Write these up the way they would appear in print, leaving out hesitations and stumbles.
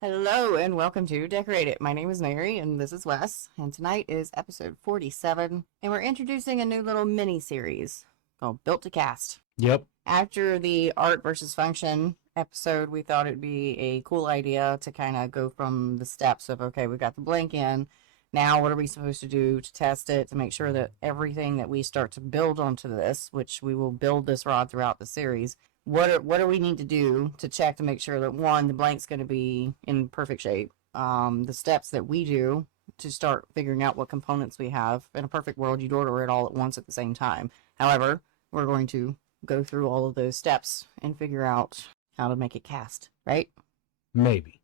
Hello and welcome to Decorate It. My name is Mary and this is Wes, and tonight is episode 47, and we're introducing a new little mini series called Built to Cast. Yep. After the art versus function episode, we thought it'd be a cool idea to kind of go from the steps of, okay, we've got the blank in. Now, what are we supposed to do to test it, to make sure that everything that we start to build onto this, which we will build this rod throughout the series, what do we need to do to check to make sure that, one, the blank's going to be in perfect shape. The steps that we do to start figuring out what components we have. In a perfect world, you'd order it all at once at the same time. However, we're going to go through all of those steps and figure out how to make it cast, right? Maybe.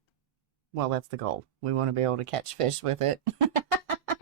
Well, that's the goal. We want to be able to catch fish with it.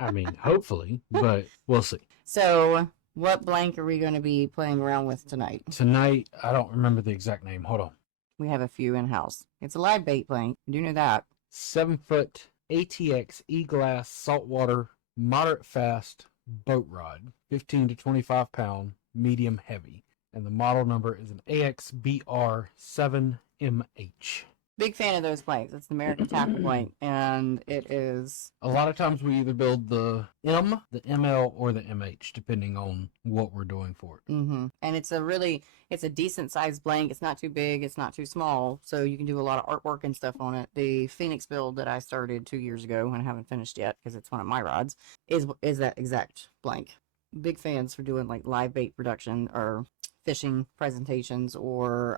I mean, hopefully, but we'll see. So, what blank are we going to be playing around with tonight? Tonight, I don't remember the exact name. Hold on. We have a few in-house. It's a live bait blank. You do know that. 7-foot ATX E-glass saltwater moderate fast boat rod, 15 to 25 pound, medium heavy. And the model number is an AXBR7MH. Big fan of those blanks. It's the American Tackle blank, and it is... A lot of times we either build the M, the ML, or the MH, depending on what we're doing for it. And it's a decent sized blank. It's not too big. It's not too small. So you can do a lot of artwork and stuff on it. The Phoenix build that I started 2 years ago and haven't finished yet because it's one of my rods is that exact blank. Big fans for doing like live bait production or fishing presentations or,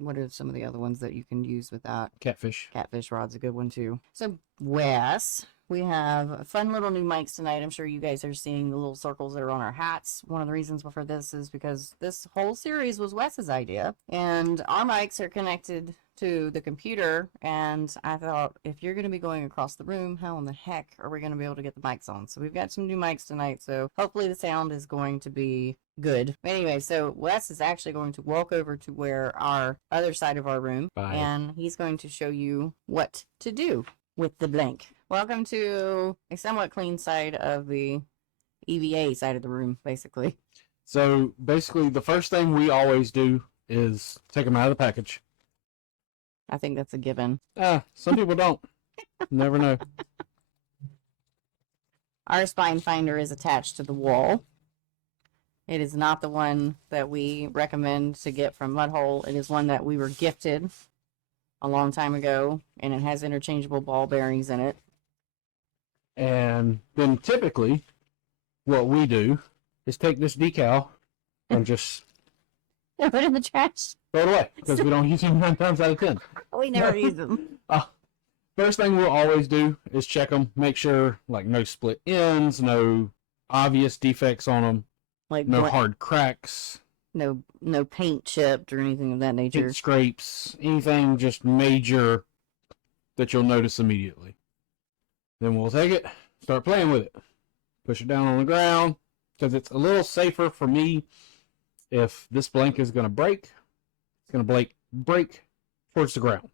what are some of the other ones that you can use with that? Catfish. Catfish rod's a good one too. So, Wes, we have fun little new mics tonight. I'm sure you guys are seeing the little circles that are on our hats. One of the reasons for this is because this whole series was Wes's idea. And our mics are connected to the computer. And I thought, if you're going to be going across the room, how in the heck are we going to be able to get the mics on? So we've got some new mics tonight. So hopefully the sound is going to be good. Anyway, so Wes is actually going to walk over to where our other side of our room. Bye. And he's going to show you what to do with the blank. Welcome to a somewhat clean side of the EVA side of the room, basically. So basically the first thing we always do is take them out of the package. I think that's a given. Some people don't. Never know. Our spine finder is attached to the wall. It is not the one that we recommend to get from Mudhole. It is one that we were gifted a long time ago, and it has interchangeable ball bearings in it. And then typically what we do is take this decal and just Put it in the trash. throw it away because we don't use them 9 times out of 10. We never use them. First thing we'll always do is check them, make sure like no split ends, no obvious defects on them, Like no hard cracks, no paint chipped or anything of that nature. paint scrapes, anything just major that you'll notice immediately. Then we'll take it, start playing with it. Push it down on the ground because it's a little safer for me if this blank is going to break. It's going to break towards the ground.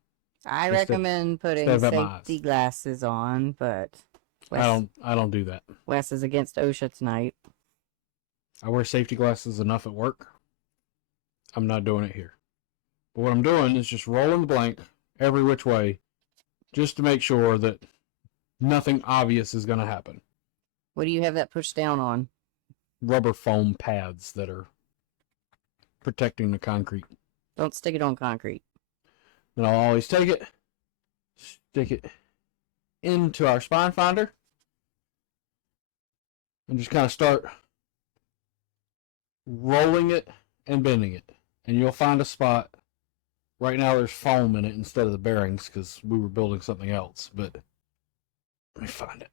I recommend putting safety glasses on, but I don't do that. Wes is against OSHA tonight. I wear safety glasses enough at work. I'm not doing it here. But what I'm doing is just rolling the blank every which way just to make sure that nothing obvious is going to happen. What do you have that pushed down on? Rubber foam pads that are protecting the concrete. Don't stick it on concrete. Then I'll always take it, stick it into our spine finder, and just kind of start rolling it and bending it. And you'll find a spot. Right now there's foam in it instead of the bearings because we were building something else, but let me find it.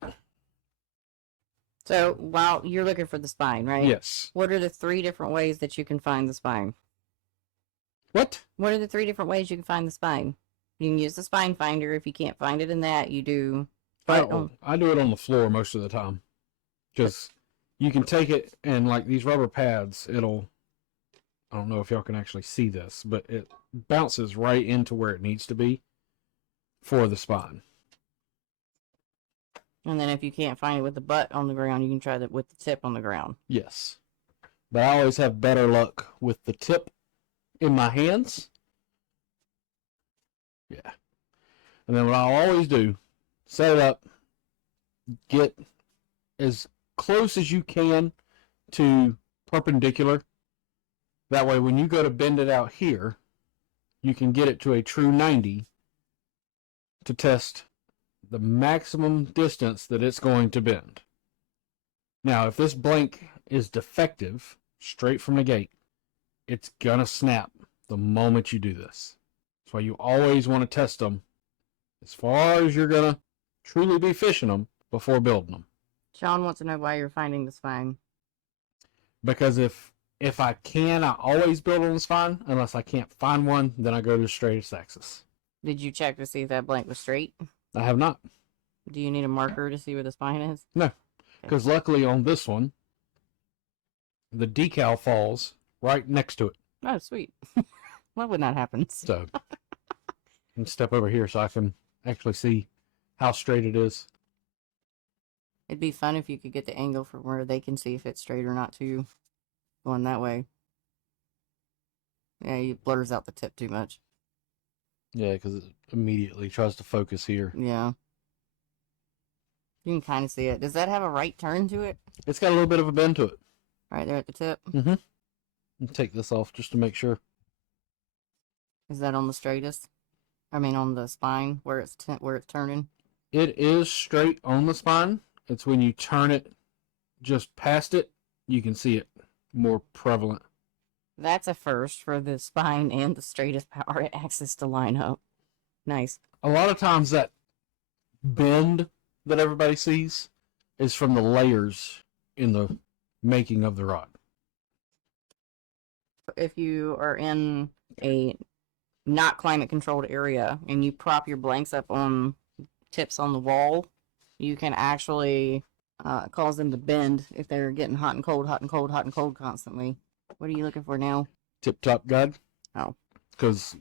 So while you're looking for the spine, right? Yes. What are the 3 different ways that you can find the spine? What? What are the 3 different ways you can find the spine? You can use the spine finder. If you can't find it in that, you do. I do it on the floor most of the time. Because you can take it and like these rubber pads, I don't know if y'all can actually see this, but it bounces right into where it needs to be for the spine. And then if you can't find it with the butt on the ground, you can try that with the tip on the ground. Yes. But I always have better luck with the tip in my hands. Yeah. And then what I'll always do, set it up, get as close as you can to perpendicular. That way when you go to bend it out here, you can get it to a true 90 to test the maximum distance that it's going to bend. Now, if this blank is defective, straight from the gate, it's gonna snap the moment you do this. That's why you always want to test them as far as you're gonna truly be fishing them before building them. Sean wants to know why you're finding the spine. Because if I can, I always build on the spine. Unless I can't find one, then I go to the straightest axis. Did you check to see if that blank was straight? I have not. Do you need a marker to see where the spine is? No. Because luckily on this one, the decal falls right next to it. Oh, sweet. Love when that happens. So, I can step over here so I can actually see how straight it is. It'd be fun if you could get the angle from where they can see if it's straight or not too. Going that way. Yeah, it blurs out the tip too much. Yeah, because it immediately tries to focus here. Yeah. You can kind of see it. Does that have a right turn to it? It's got a little bit of a bend to it. Right there at the tip? Mm-hmm. Take this off just to make sure. Is that on the straightest? I mean, on the spine where it's turning? It is straight on the spine. It's when you turn it just past it, you can see it more prevalent. That's a first for the spine and the straightest power axis to line up. Nice. A lot of times that bend that everybody sees is from the layers in the making of the rod. If you are in a not climate controlled area and you prop your blanks up on tips on the wall, you can actually cause them to bend if they're getting hot and cold, hot and cold, hot and cold constantly. What are you looking for now? Tip-top guide. Oh. Because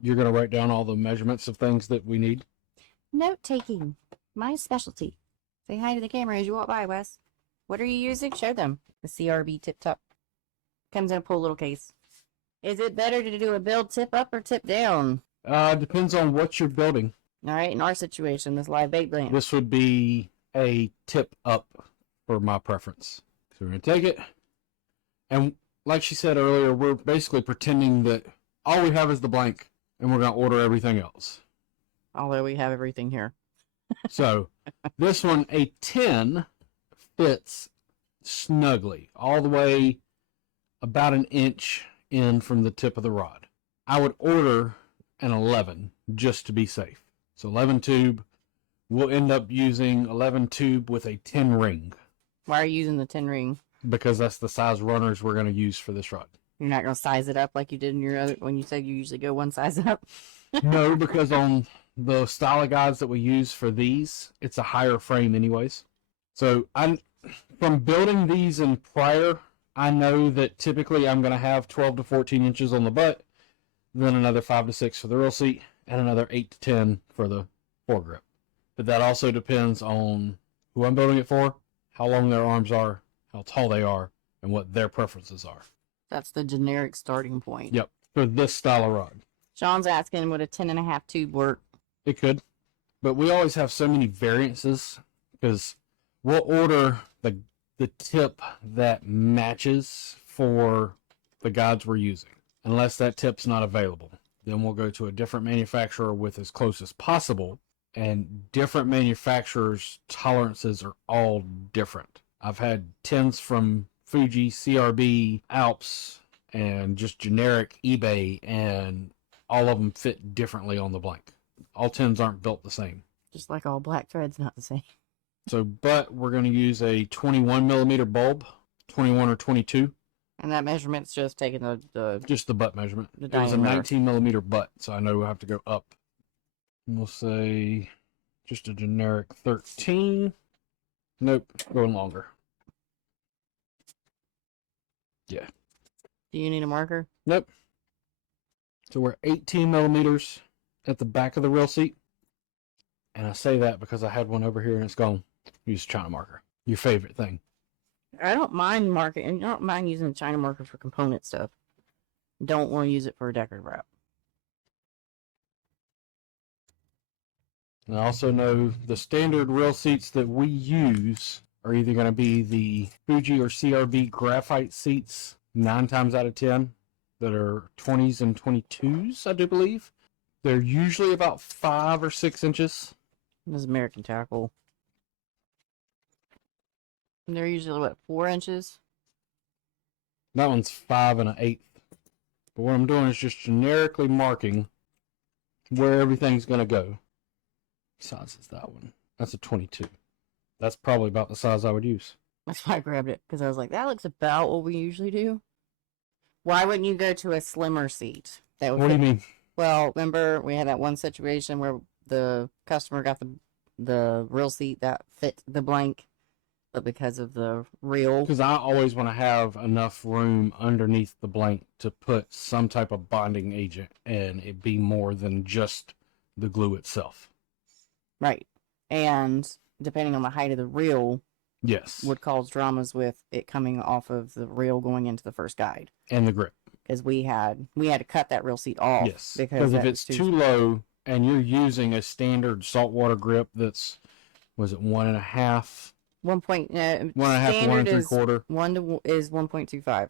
you're going to write down all the measurements of things that we need. Note taking. My specialty. Say hi to the camera as you walk by, Wes. What are you using? Show them. The CRB tip-top. Comes in a cool little case. Is it better to do a build tip up or tip down? Depends on what you're building. All right, in our situation, this live bait blank. This would be a tip up for my preference. So we're going to take it. And like she said earlier, we're basically pretending that all we have is the blank and we're going to order everything else. Although we have everything here. So this one, a 10 fits snugly all the way about an inch in from the tip of the rod. I would order an 11 just to be safe. So 11 tube, we'll end up using 11 tube with a 10 ring. Why are you using the 10 ring? Because that's the size runners we're going to use for this rod. You're not going to size it up like you did in your other, when you said you usually go one size up? No, because on the style of guides that we use for these, it's a higher frame anyways. So from building these in prior, I know that typically I'm going to have 12 to 14 inches on the butt, then another 5 to 6 for the reel seat, and another 8 to 10 for the foregrip. But that also depends on who I'm building it for, how long their arms are, how tall they are, and what their preferences are. That's the generic starting point. Yep, for this style of rod. Sean's asking, would a 10.5 tube work? It could, but we always have so many variances because we'll order the tip that matches for the guides we're using. Unless that tip's not available, then we'll go to a different manufacturer with as close as possible, and different manufacturers' tolerances are all different. I've had 10s from Fuji, CRB, Alps, and just generic eBay, and all of them fit differently on the blank. All 10s aren't built the same. Just like all black thread's not the same. So, but we're going to use a 21 millimeter bulb, 21 or 22. And that measurement's just taking Just the butt measurement. The It was a diameter. 19 millimeter butt, so I know we'll have to go up. And we'll say just a generic 13. Nope, going longer. Yeah. Do you need a marker? Nope. So we're 18 millimeters at the back of the reel seat. And I say that because I had one over here and it's gone. Use China marker. Your favorite thing. I don't mind marking, and I don't mind using a China marker for component stuff. Don't want to use it for a decorative wrap. And I also know the standard reel seats that we use are either going to be the Fuji or CRB graphite seats 9 times out of 10 that are 20s and 22s, I do believe. They're usually about 5 or 6 inches. This is American Tackle. And they're usually, what, 4 inches? That one's 5 1/8. But what I'm doing is just generically marking where everything's going to go. What size is that one? That's a 22. That's probably about the size I would use. That's why I grabbed it, because I was like, that looks about what we usually do. Why wouldn't you go to a slimmer seat? That would What do you mean? Well, remember we had that one situation where the customer got the reel seat that fit the blank, but because of the reel. Because I always want to have enough room underneath the blank to put some type of bonding agent and it be more than just the glue itself. Right. And depending on the height of the reel, Yes. would cause dramas with it coming off of the reel going into the first guide. And the grip. Because we had to cut that reel seat off. Yes. Because if it's too low and you're using a standard saltwater grip that's, was it 1.5? 1.5 to 1 3/4. 1.25.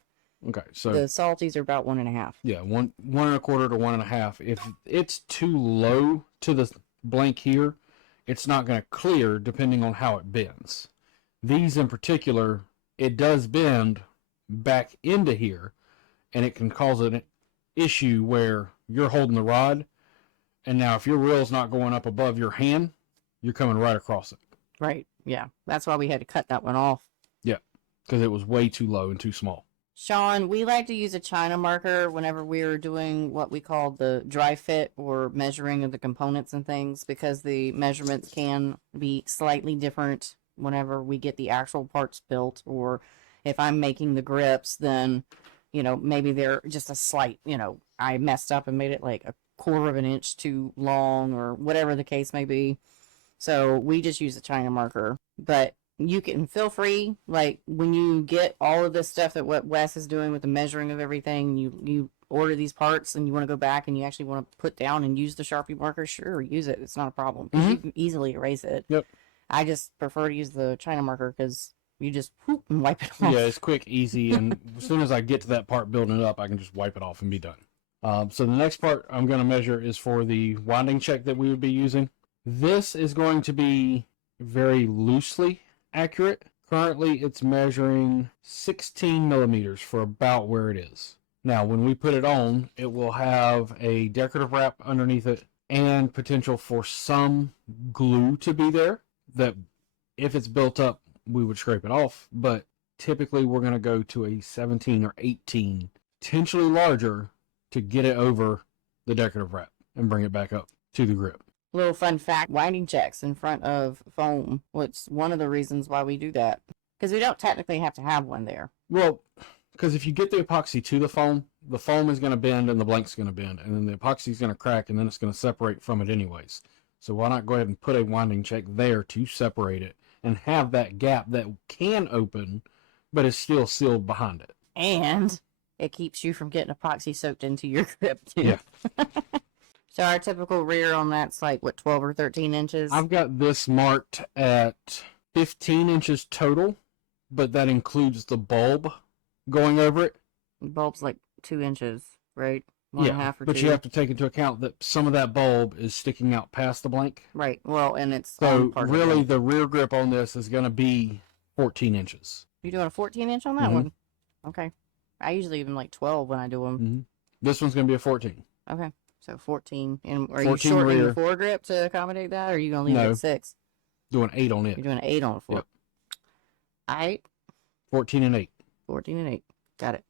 Okay, so The salties are about 1.5. yeah, 1 1/4 to 1.5. If it's too low to the blank here, it's not going to clear depending on how it bends. These in particular, it does bend back into here, and it can cause an issue where you're holding the rod, and now if your reel's not going up above your hand, you're coming right across it. Right. Yeah. That's why we had to cut that one off. Yeah, because it was way too low and too small. Sean, we like to use a China marker whenever we're doing what we call the dry fit or measuring of the components and things, because the measurements can be slightly different whenever we get the actual parts built, or if I'm making the grips, then, maybe they're just a slight, I messed up and made it like 1/4 of an inch too long or whatever the case may be. So we just use a China marker, but you can feel free, like when you get all of this stuff that what Wes is doing with the measuring of everything, you order these parts and you want to go back and you actually want to put down and use the Sharpie marker, sure, use it. It's not a problem because you can easily erase it. Yep. I just prefer to use the China marker because you just whoop and wipe it off. Yeah, it's quick, easy, and as soon as I get to that part building it up, I can just wipe it off and be done. So the next part I'm going to measure is for the winding check that we would be using. This is going to be very loosely accurate. Currently, it's measuring 16 millimeters for about where it is. Now, when we put it on, it will have a decorative wrap underneath it and potential for some glue to be there that if it's built up, we would scrape it off. But typically, we're going to go to a 17 or 18, potentially larger, to get it over the decorative wrap and bring it back up to the grip. Little fun fact, winding checks in front of foam. What's one of the reasons why we do that? Because we don't technically have to have one there. Well, because if you get the epoxy to the foam is going to bend and the blank's going to bend, and then the epoxy is going to crack, and then it's going to separate from it anyways. So why not go ahead and put a winding check there to separate it and have that gap that can open, but is still sealed behind it. And it keeps you from getting epoxy soaked into your grip too. Yeah. So our typical rear on that's like, what, 12 or 13 inches? I've got this marked at 15 inches total, but that includes the bulb going over it. The bulb's like 2 inches, right? 1.5 or 2. But you have to take into account that some of that bulb is sticking out past the blank. Right. Well, and it's So part really of the rear grip on this is going to be 14 inches. You're doing a 14 inch on that one? Okay. I usually even like 12 when I do them. This one's going to be a 14. Okay. So 14. And are 14 you shortening rear. the foregrip to accommodate that, or are you going to leave it No. at 6? Doing 8 on it. You're doing 8 on the floor. Yep. All right. 14 and 8. 14 and 8. Got it.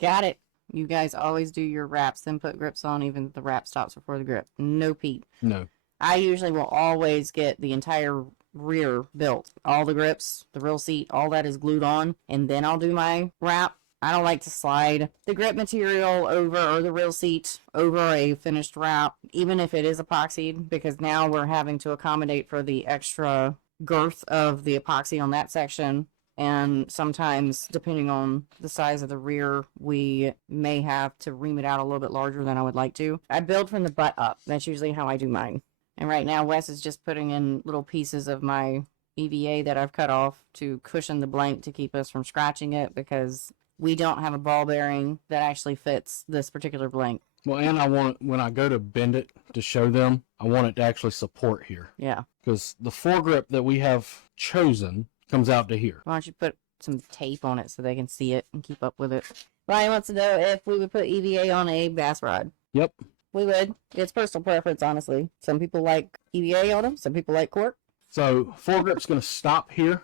Got it. You guys always do your wraps, then put grips on, even if the wrap stops before the grip. No Pete. No. I usually will always get the entire rear built. All the grips, the real seat, all that is glued on, and then I'll do my wrap. I don't like to slide the grip material over, or the real seat over a finished wrap, even if it is epoxied, because now we're having to accommodate for the extra girth of the epoxy on that section. And sometimes, depending on the size of the rear, we may have to ream it out a little bit larger than I would like to. I build from the butt up. That's usually how I do mine. And right now, Wes is just putting in little pieces of my EVA that I've cut off to cushion the blank to keep us from scratching it, because we don't have a ball bearing that actually fits this particular blank. Well, and I want, when I go to bend it to show them, I want it to actually support here. Yeah. Because the foregrip that we have chosen comes out to here. Why don't you put some tape on it so they can see it and keep up with it? Ryan wants to know if we would put EVA on a bass rod. Yep. We would. It's personal preference, honestly. Some people like EVA on them. Some people like cork. So foregrip's going to stop here.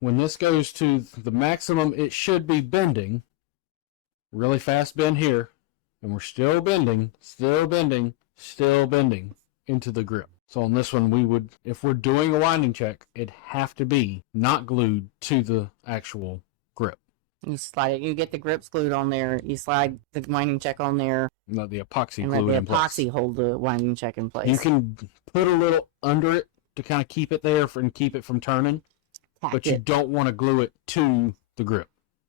When this goes to the maximum it should be bending, really fast bend here, and we're still bending, still bending, still bending into the grip. So on this one, we would, if we're doing a winding check, it'd have to be not glued to the actual grip. You slide it. You get the grips glued on there. You slide the winding check on there. Let the epoxy and glue let in the place. epoxy hold the winding check in place. You can put a little under it to kind of keep it there and keep it from turning, but you don't want to glue it to the grip.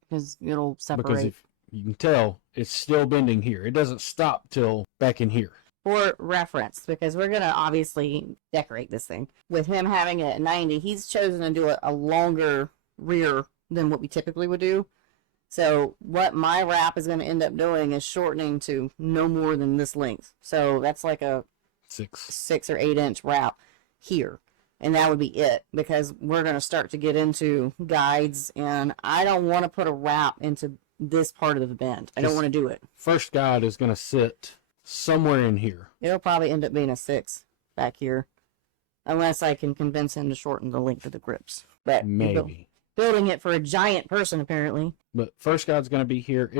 Because it'll separate. Because if you can tell, it's still bending here. It doesn't stop till back in here. For reference, because we're going to obviously decorate this thing. With him having it at 90, he's chosen to do a longer rear than what we typically would do. So what my wrap is going to end up doing is shortening to no more than this length. So that's like a 6 or 8 inch wrap here. And that would be it, because we're going to start to get into guides, and I don't want to put a wrap into this part of the bend. I don't want to do it. First guide is going to sit somewhere in here. It'll probably end up being a 6 back here, unless I can convince him to shorten the length of the grips. But maybe building it for a giant person, apparently. But first guide's going to be here.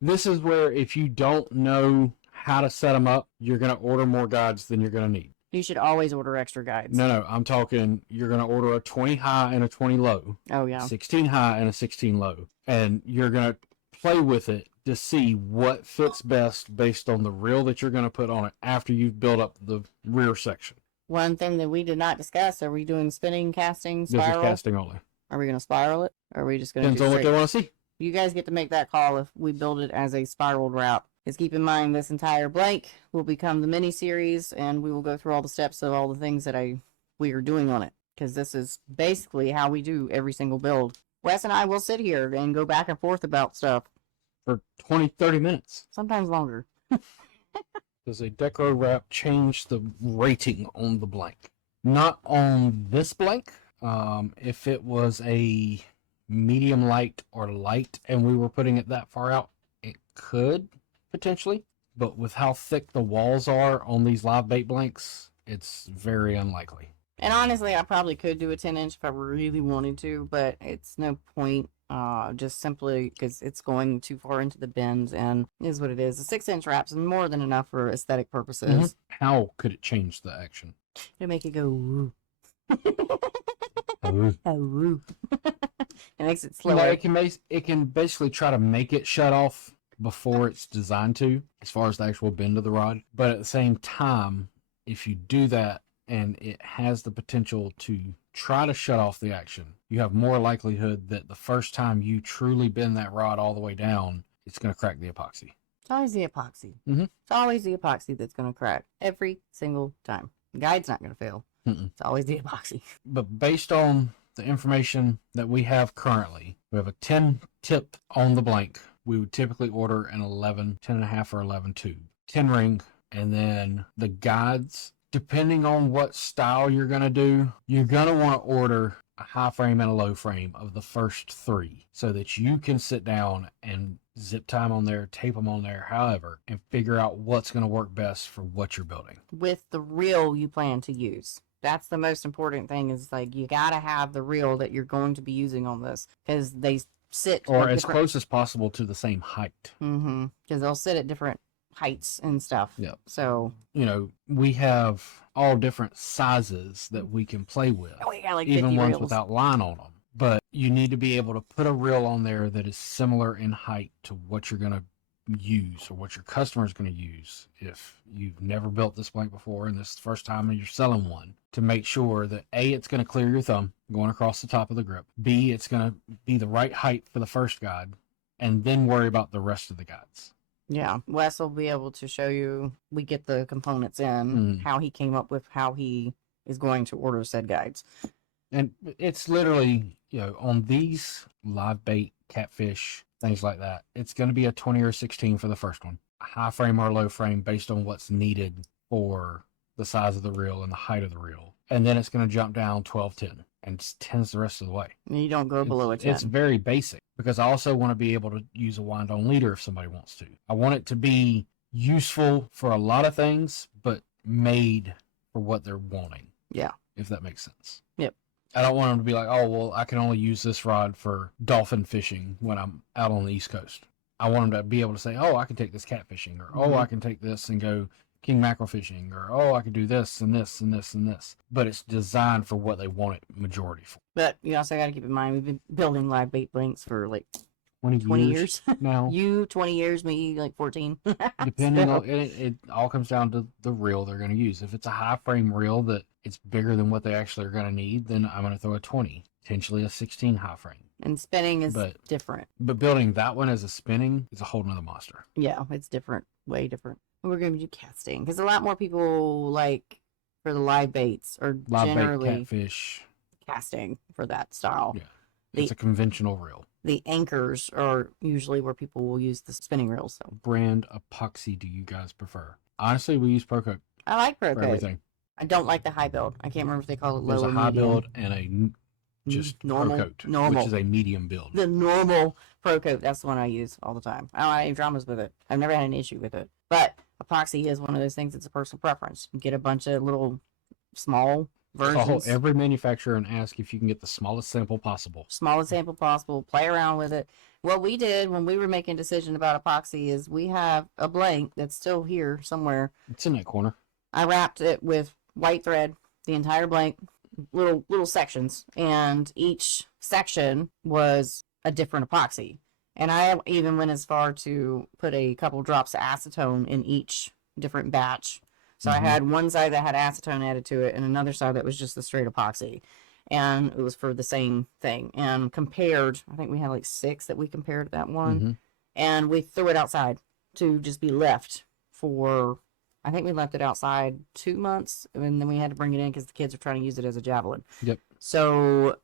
This is where, if you don't know how to set them up, you're going to order more guides than you're going to need. You should always order extra guides. No, I'm talking, you're going to order a 20 high and a 20 low. Oh, yeah. 16 high and a 16 low. And you're going to play with it to see what fits best based on the reel that you're going to put on it after you've built up the rear section. One thing that we did not discuss, are we doing spinning, casting, spiral? This is casting only. Are we going to spiral it? Or are we just going to Depends on what they want to see. You guys get to make that call if we build it as a spiraled wrap. Because keep in mind, this entire blank will become the mini series, and we will go through all the steps of all the things that we are doing on it. Because this is basically how we do every single build. Wes and I will sit here and go back and forth about stuff. For 20, 30 minutes. Sometimes longer. Does a deco wrap change the rating on the blank? Not on this blank. If it was a medium light or light and we were putting it that far out, it could potentially. But with how thick the walls are on these live bait blanks, it's very unlikely. And honestly, I probably could do a 10-inch if I really wanted to, but it's no point. Just simply because it's going too far into the bends, and it is what it is. A 6-inch wrap's more than enough for aesthetic purposes. Mm-hmm. How could it change the action? It'll make it go woo. Woo. Woo. It makes it slower. Well, it can basically try to make it shut off before it's designed to, as far as the actual bend of the rod. But at the same time, if you do that and it has the potential to try to shut off the action, you have more likelihood that the first time you truly bend that rod all the way down, it's going to crack the epoxy. It's always the epoxy. Mm-hmm. It's always the epoxy that's going to crack every single time. The guide's not going to fail. It's always the epoxy. But based on the information that we have currently, we have a 10 tip on the blank. We would typically order an 11, 10.5 or 11 tube, 10 ring, and then the guides, depending on what style you're going to do, you're going to want to order a high frame and a low frame of the first 3 so that you can sit down and zip tie them on there, tape them on there, however, and figure out what's going to work best for what you're building. With the reel you plan to use. That's the most important thing is like you got to have the reel that you're going to be using on this because they sit Or at as different. close as possible to the same height. Mm-hmm. Because they'll sit at different heights and stuff. Yeah. So We have all different sizes that we can play with, we got like even 50 ones reels. without line on them. But you need to be able to put a reel on there that is similar in height to what you're going to use or what your customer is going to use if you've never built this blank before and this is the first time you're selling one, to make sure that A, it's going to clear your thumb going across the top of the grip, B, it's going to be the right height for the first guide, and then worry about the rest of the guides. Yeah, Wes will be able to show you. We get the components in, how he came up with how he is going to order said guides. And it's literally, on these live bait, catfish, things like that, it's going to be a 20 or 16 for the first one. A high frame or low frame based on what's needed for the size of the reel and the height of the reel. And then it's going to jump down 12, 10. And 10's the rest of the way. And you don't go below a 10. It's very basic because I also want to be able to use a wind-on leader if somebody wants to. I want it to be useful for a lot of things, but made for what they're wanting. Yeah. If that makes sense. Yep. I don't want them to be like, oh, well, I can only use this rod for dolphin fishing when I'm out on the East Coast. I want them to be able to say, oh, I can take this catfishing, or oh, I can take this and go king mackerel fishing, or oh, I can do this and this and this and this. But it's designed for what they want it majority for. But you also got to keep in mind, we've been building live bait blanks for like 20 years now. You 20 years, me like 14. Depending on it all comes down to the reel they're going to use. If it's a high frame reel that it's bigger than what they actually are going to need, then I'm going to throw a 20, potentially a 16 high frame. And spinning is different. But building that one as a spinning is a whole nother monster. Yeah, it's different, way different. We're going to do casting because a lot more people like for the live baits or generally live bait catfish casting for that style. Yeah, it's a conventional reel. The anchors are usually where people will use the spinning reels. So. Brand epoxy do you guys prefer? Honestly, we use Pro Coat. I like Pro Coat. For everything. I don't like the high build. I can't remember if they call it low There's or a high medium. build and a just normal, Pro Coat, normal, which is a medium build. The normal Pro Coat, that's the one I use all the time. I don't have any dramas with it. I've never had an issue with it. But epoxy is one of those things that's a personal preference. You get a bunch of little small versions. Call every manufacturer and ask if you can get the smallest sample possible. Smallest sample possible. Play around with it. What we did when we were making a decision about epoxy is we have a blank that's still here somewhere. It's in that corner. I wrapped it with white thread, the entire blank, little sections, and each section was a different epoxy. And I even went as far to put a couple drops of acetone in each different batch. So I had one side that had acetone added to it and another side that was just the straight epoxy. And it was for the same thing. And compared, I think we had like 6 that we compared to that one. And we threw it outside to just be left for, I think we left it outside 2 months. And then we had to bring it in because the kids were trying to use it as a javelin. Yep. So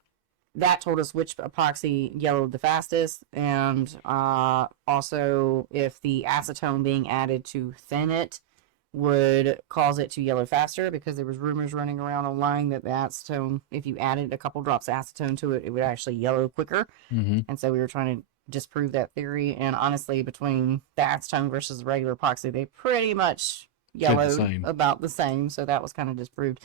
that told us which epoxy yellowed the fastest. And also if the acetone being added to thin it would cause it to yellow faster, because there was rumors running around online that the acetone, if you added a couple drops of acetone to it, it would actually yellow quicker. And so we were trying to disprove that theory. And honestly, between the acetone versus the regular epoxy, they pretty much yellowed about the same. So that was kind of disproved.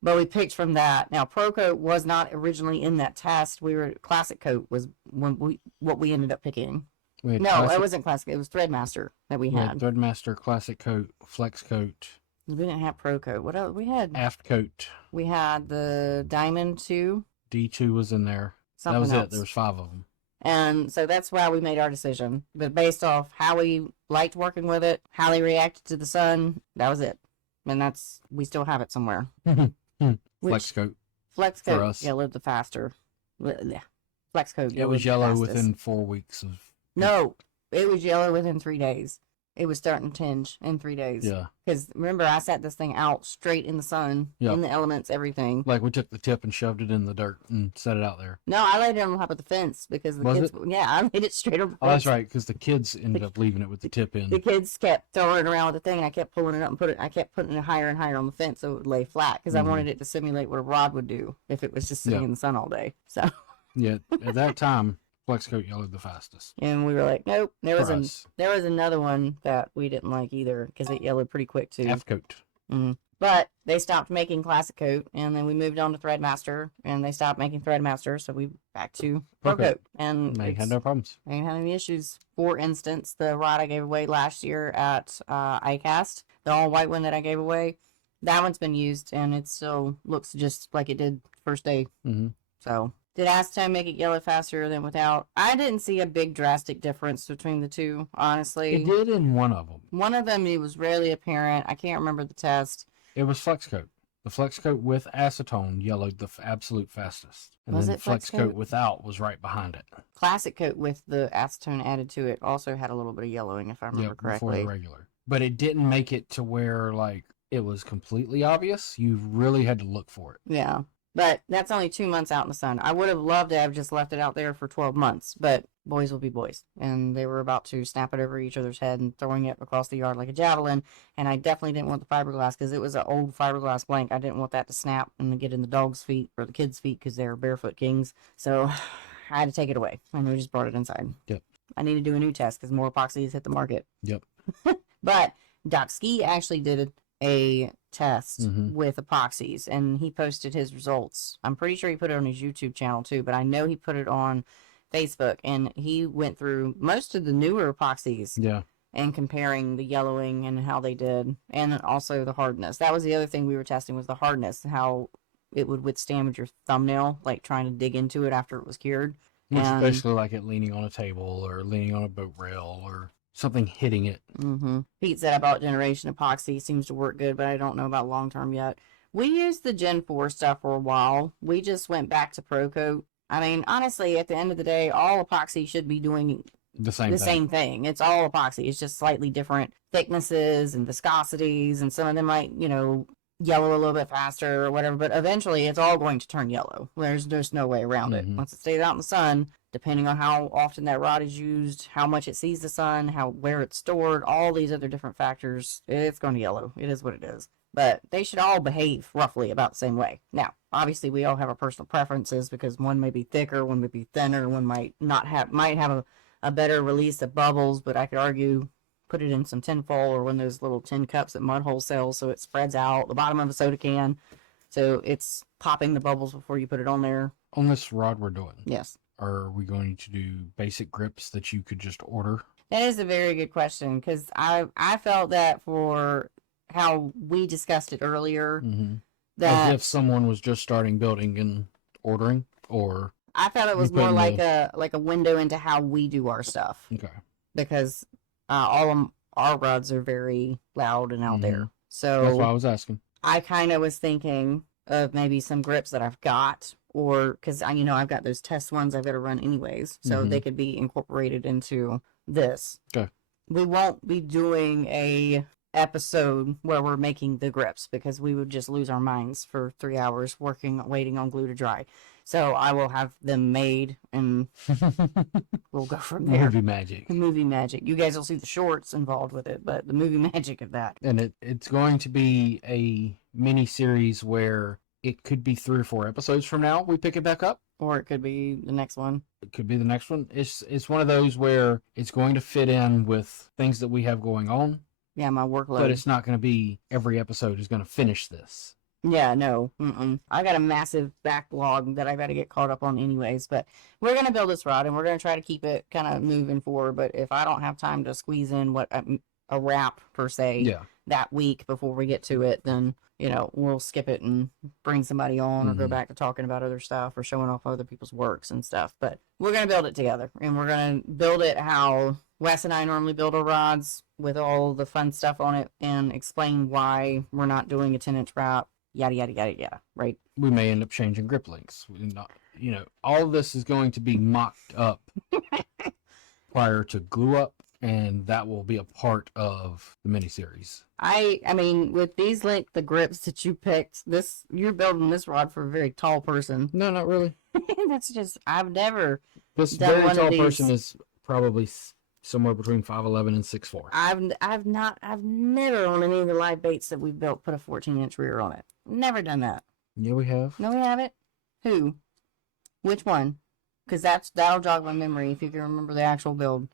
But we picked from that. Now, Pro Coat was not originally in that test. Classic Coat was what we ended up picking. No, it wasn't Classic. It was Threadmaster that we had. Threadmaster, Classic Coat, Flex Coat. We didn't have Pro Coat. What else? We had Aft Coat. We had the Diamond 2. D2 was in there. That was it. There was 5 of them. And so that's why we made our decision. But based off how we liked working with it, how they reacted to the sun, that was it. And we still have it somewhere. Flex Coat. Flex Coat yellowed the faster. Flex Coat. It was yellow within 4 weeks of. No, it was yellow within 3 days. It was starting to tinge in 3 days. Yeah. Because remember, I set this thing out straight in the sun, in the elements, everything. Like we took the tip and shoved it in the dirt and set it out there. No, I laid it on top of the fence because the kids. Yeah, I laid it straight on the fence. Oh, that's right, because the kids ended up leaving it with the tip in. The kids kept throwing it around with the thing, and I kept pulling it up and I kept putting it higher and higher on the fence so it would lay flat, because I wanted it to simulate what a rod would do if it was just sitting in the sun all day. So. Yeah, at that time, Flex Coat yellowed the fastest. And we were like, nope. There was another one that we didn't like either because it yellowed pretty quick too. Aft Coat. But they stopped making Classic Coat, and then we moved on to Threadmaster, and they stopped making Threadmaster, so we back to Pro Coat. And They had no problems. I ain't had any issues. For instance, the rod I gave away last year at iCast, the all white one that I gave away, that one's been used, and it still looks just like it did first day. So, did acetone make it yellow faster than without? I didn't see a big drastic difference between the two, honestly. It did in one of them. One of them, it was rarely apparent. I can't remember the test. It was Flex Coat. The Flex Coat with acetone yellowed the absolute fastest. And Was then it Flex Flex Coat? Coat without was right behind it. Classic Coat with the acetone added to it also had a little bit of yellowing, if I remember Before correctly. the regular. But it didn't make it to where, like, it was completely obvious. You really had to look for it. Yeah. But that's only 2 months out in the sun. I would have loved to have just left it out there for 12 months, but boys will be boys. And they were about to snap it over each other's head and throwing it across the yard like a javelin. And I definitely didn't want the fiberglass because it was an old fiberglass blank. I didn't want that to snap and get in the dog's feet or the kids' feet because they're barefoot kings. So I had to take it away. And we just brought it inside. Yep. I need to do a new test because more epoxies hit the market. Yep. But Doc Ski actually did a test with epoxies, and he posted his results. I'm pretty sure he put it on his YouTube channel too, but I know he put it on Facebook, and he went through most of the newer epoxies. Yeah. And comparing the yellowing and how they did, and also the hardness. That was the other thing we were testing, was the hardness, how it would withstand with your thumbnail, like trying to dig into it after it was cured. Which is basically like it leaning on a table or leaning on a boat rail or something hitting it. Pete said about Generation Epoxy seems to work good, but I don't know about long term yet. We used the Gen 4 stuff for a while. We just went back to Pro Coat. I mean, honestly, at the end of the day, all epoxy should be doing the same thing. It's all epoxy. It's just slightly different thicknesses and viscosities, and some of them might, yellow a little bit faster or whatever, but eventually it's all going to turn yellow. There's no way around it. Once it stays out in the sun, depending on how often that rod is used, how much it sees the sun, where it's stored, all these other different factors, it's going to yellow. It is what it is. But they should all behave roughly about the same way. Now, obviously we all have our personal preferences because one may be thicker, one may be thinner, one might have a better release of bubbles, but I could argue put it in some tin foil or one of those little tin cups that Mud Hole sells so it spreads out the bottom of a soda can. So it's popping the bubbles before you put it on there. On this rod we're doing. Yes. Are we going to do basic grips that you could just order? That is a very good question because I felt that for how we discussed it earlier, that as if someone was just starting building and ordering, or I felt it was more like a window into how we do our stuff. Okay. Because all of our rods are very loud and out there. So that's why I was asking. I kind of was thinking of maybe some grips that I've got, or because I've got those test ones I've got to run anyways, so they could be incorporated into this. Okay. We won't be doing a episode where we're making the grips because we would just lose our minds for 3 hours waiting on glue to dry. So I will have them made and we'll go from there. Movie magic. You guys will see the shorts involved with it, but the movie magic of that. And it's going to be a mini series where it could be 3 or 4 episodes from now we pick it back up. Or it could be the next one. It could be the next one. It's one of those where it's going to fit in with things that we have going on. Yeah, my workload. But it's not going to be every episode is going to finish this. Yeah, no. I got a massive backlog that I've got to get caught up on anyways. But we're going to build this rod, and we're going to try to keep it kind of moving forward. But if I don't have time to squeeze in a wrap, per se, that week before we get to it, then, we'll skip it and bring somebody on or go back to talking about other stuff or showing off other people's works and stuff. But we're going to build it together, and we're going to build it how Wes and I normally build our rods with all the fun stuff on it and explain why we're not doing a 10-inch wrap. Yada, yada, yada, yada, right? We may end up changing grip lengths. All of this is going to be mocked up prior to glue up, and that will be a part of the miniseries. I mean, with the grips that you picked, you're building this rod for a very tall person. No, not really. That's just, I've never This done very one tall of these. person is probably somewhere between 5'11" and 6'4". I've never on any of the live baits that we've built put a 14-inch rear on it. Never done that. Yeah, we have. No, we haven't. Who? Which one? Because that'll jog my memory if you can remember the actual build.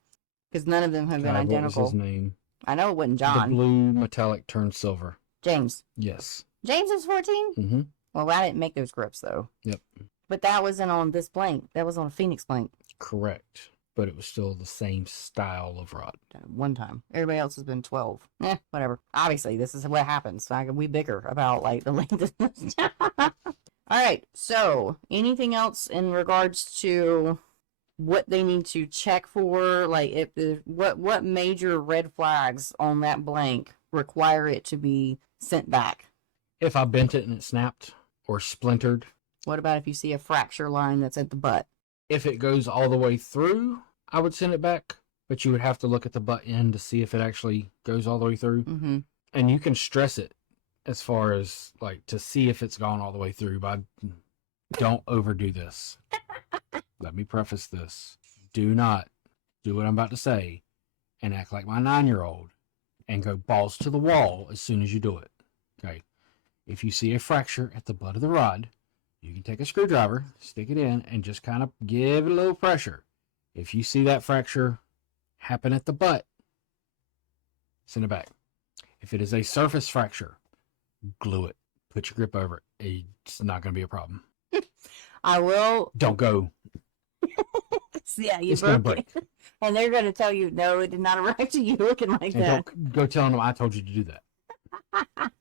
Because none of them have been identical. What was his name? I know it wasn't John. The blue metallic turned silver. James. Yes. James is 14? Mm-hmm. Well, I didn't make those grips, though. Yep. But that wasn't on this blank. That was on a Phoenix blank. Correct. But it was still the same style of rod. One time. Everybody else has been 12. Whatever. Obviously, this is what happens. We bicker about, like, the length of this. All right. So, anything else in regards to what they need to check for? Like, what major red flags on that blank require it to be sent back? If I bent it and it snapped or splintered. What about if you see a fracture line that's at the butt? If it goes all the way through, I would send it back. But you would have to look at the butt end to see if it actually goes all the way through. Mm-hmm. And you can stress it as far as, like, to see if it's gone all the way through. But don't overdo this. Let me preface this. Do not do what I'm about to say and act like my 9-year-old and go balls to the wall as soon as you do it. Okay? If you see a fracture at the butt of the rod, you can take a screwdriver, stick it in, and just kind of give it a little pressure. If you see that fracture happen at the butt, send it back. If it is a surface fracture, glue it. Put your grip over it. It's not going to be a problem. I will. Don't go. Yeah, you It's going to broke break. it. And they're going to tell you, no, it did not arrive to you looking like And that. don't go telling them I told you to do that.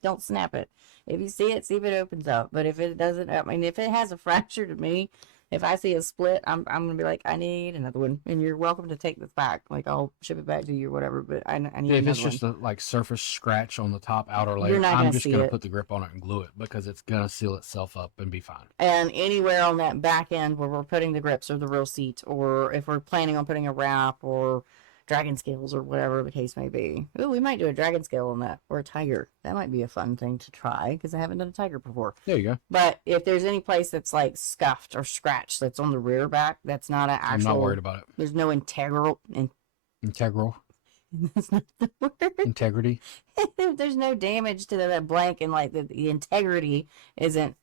Don't snap it. If you see it, see if it opens up. But if it doesn't, I mean, if it has a fracture to me, if I see a split, I'm going to be like, I need another one. And you're welcome to take this back. Like, I'll ship it back to you or whatever. But I need If another it's just one. a like surface scratch on the top outer layer, You're not I'm gonna just see going to it. put the grip on it and glue it because it's going to seal itself up and be fine. And anywhere on that back end where we're putting the grips or the real seat, or if we're planning on putting a wrap or dragon scales or whatever the case may be. Ooh, we might do a dragon scale on that, or a tiger. That might be a fun thing to try because I haven't done a tiger before. There you go. But if there's any place that's like scuffed or scratched that's on the rear back, that's not an actual. I'm not worried about it. There's no integral. Integral. That's not the word. Integrity. There's no damage to that blank, and like the integrity isn't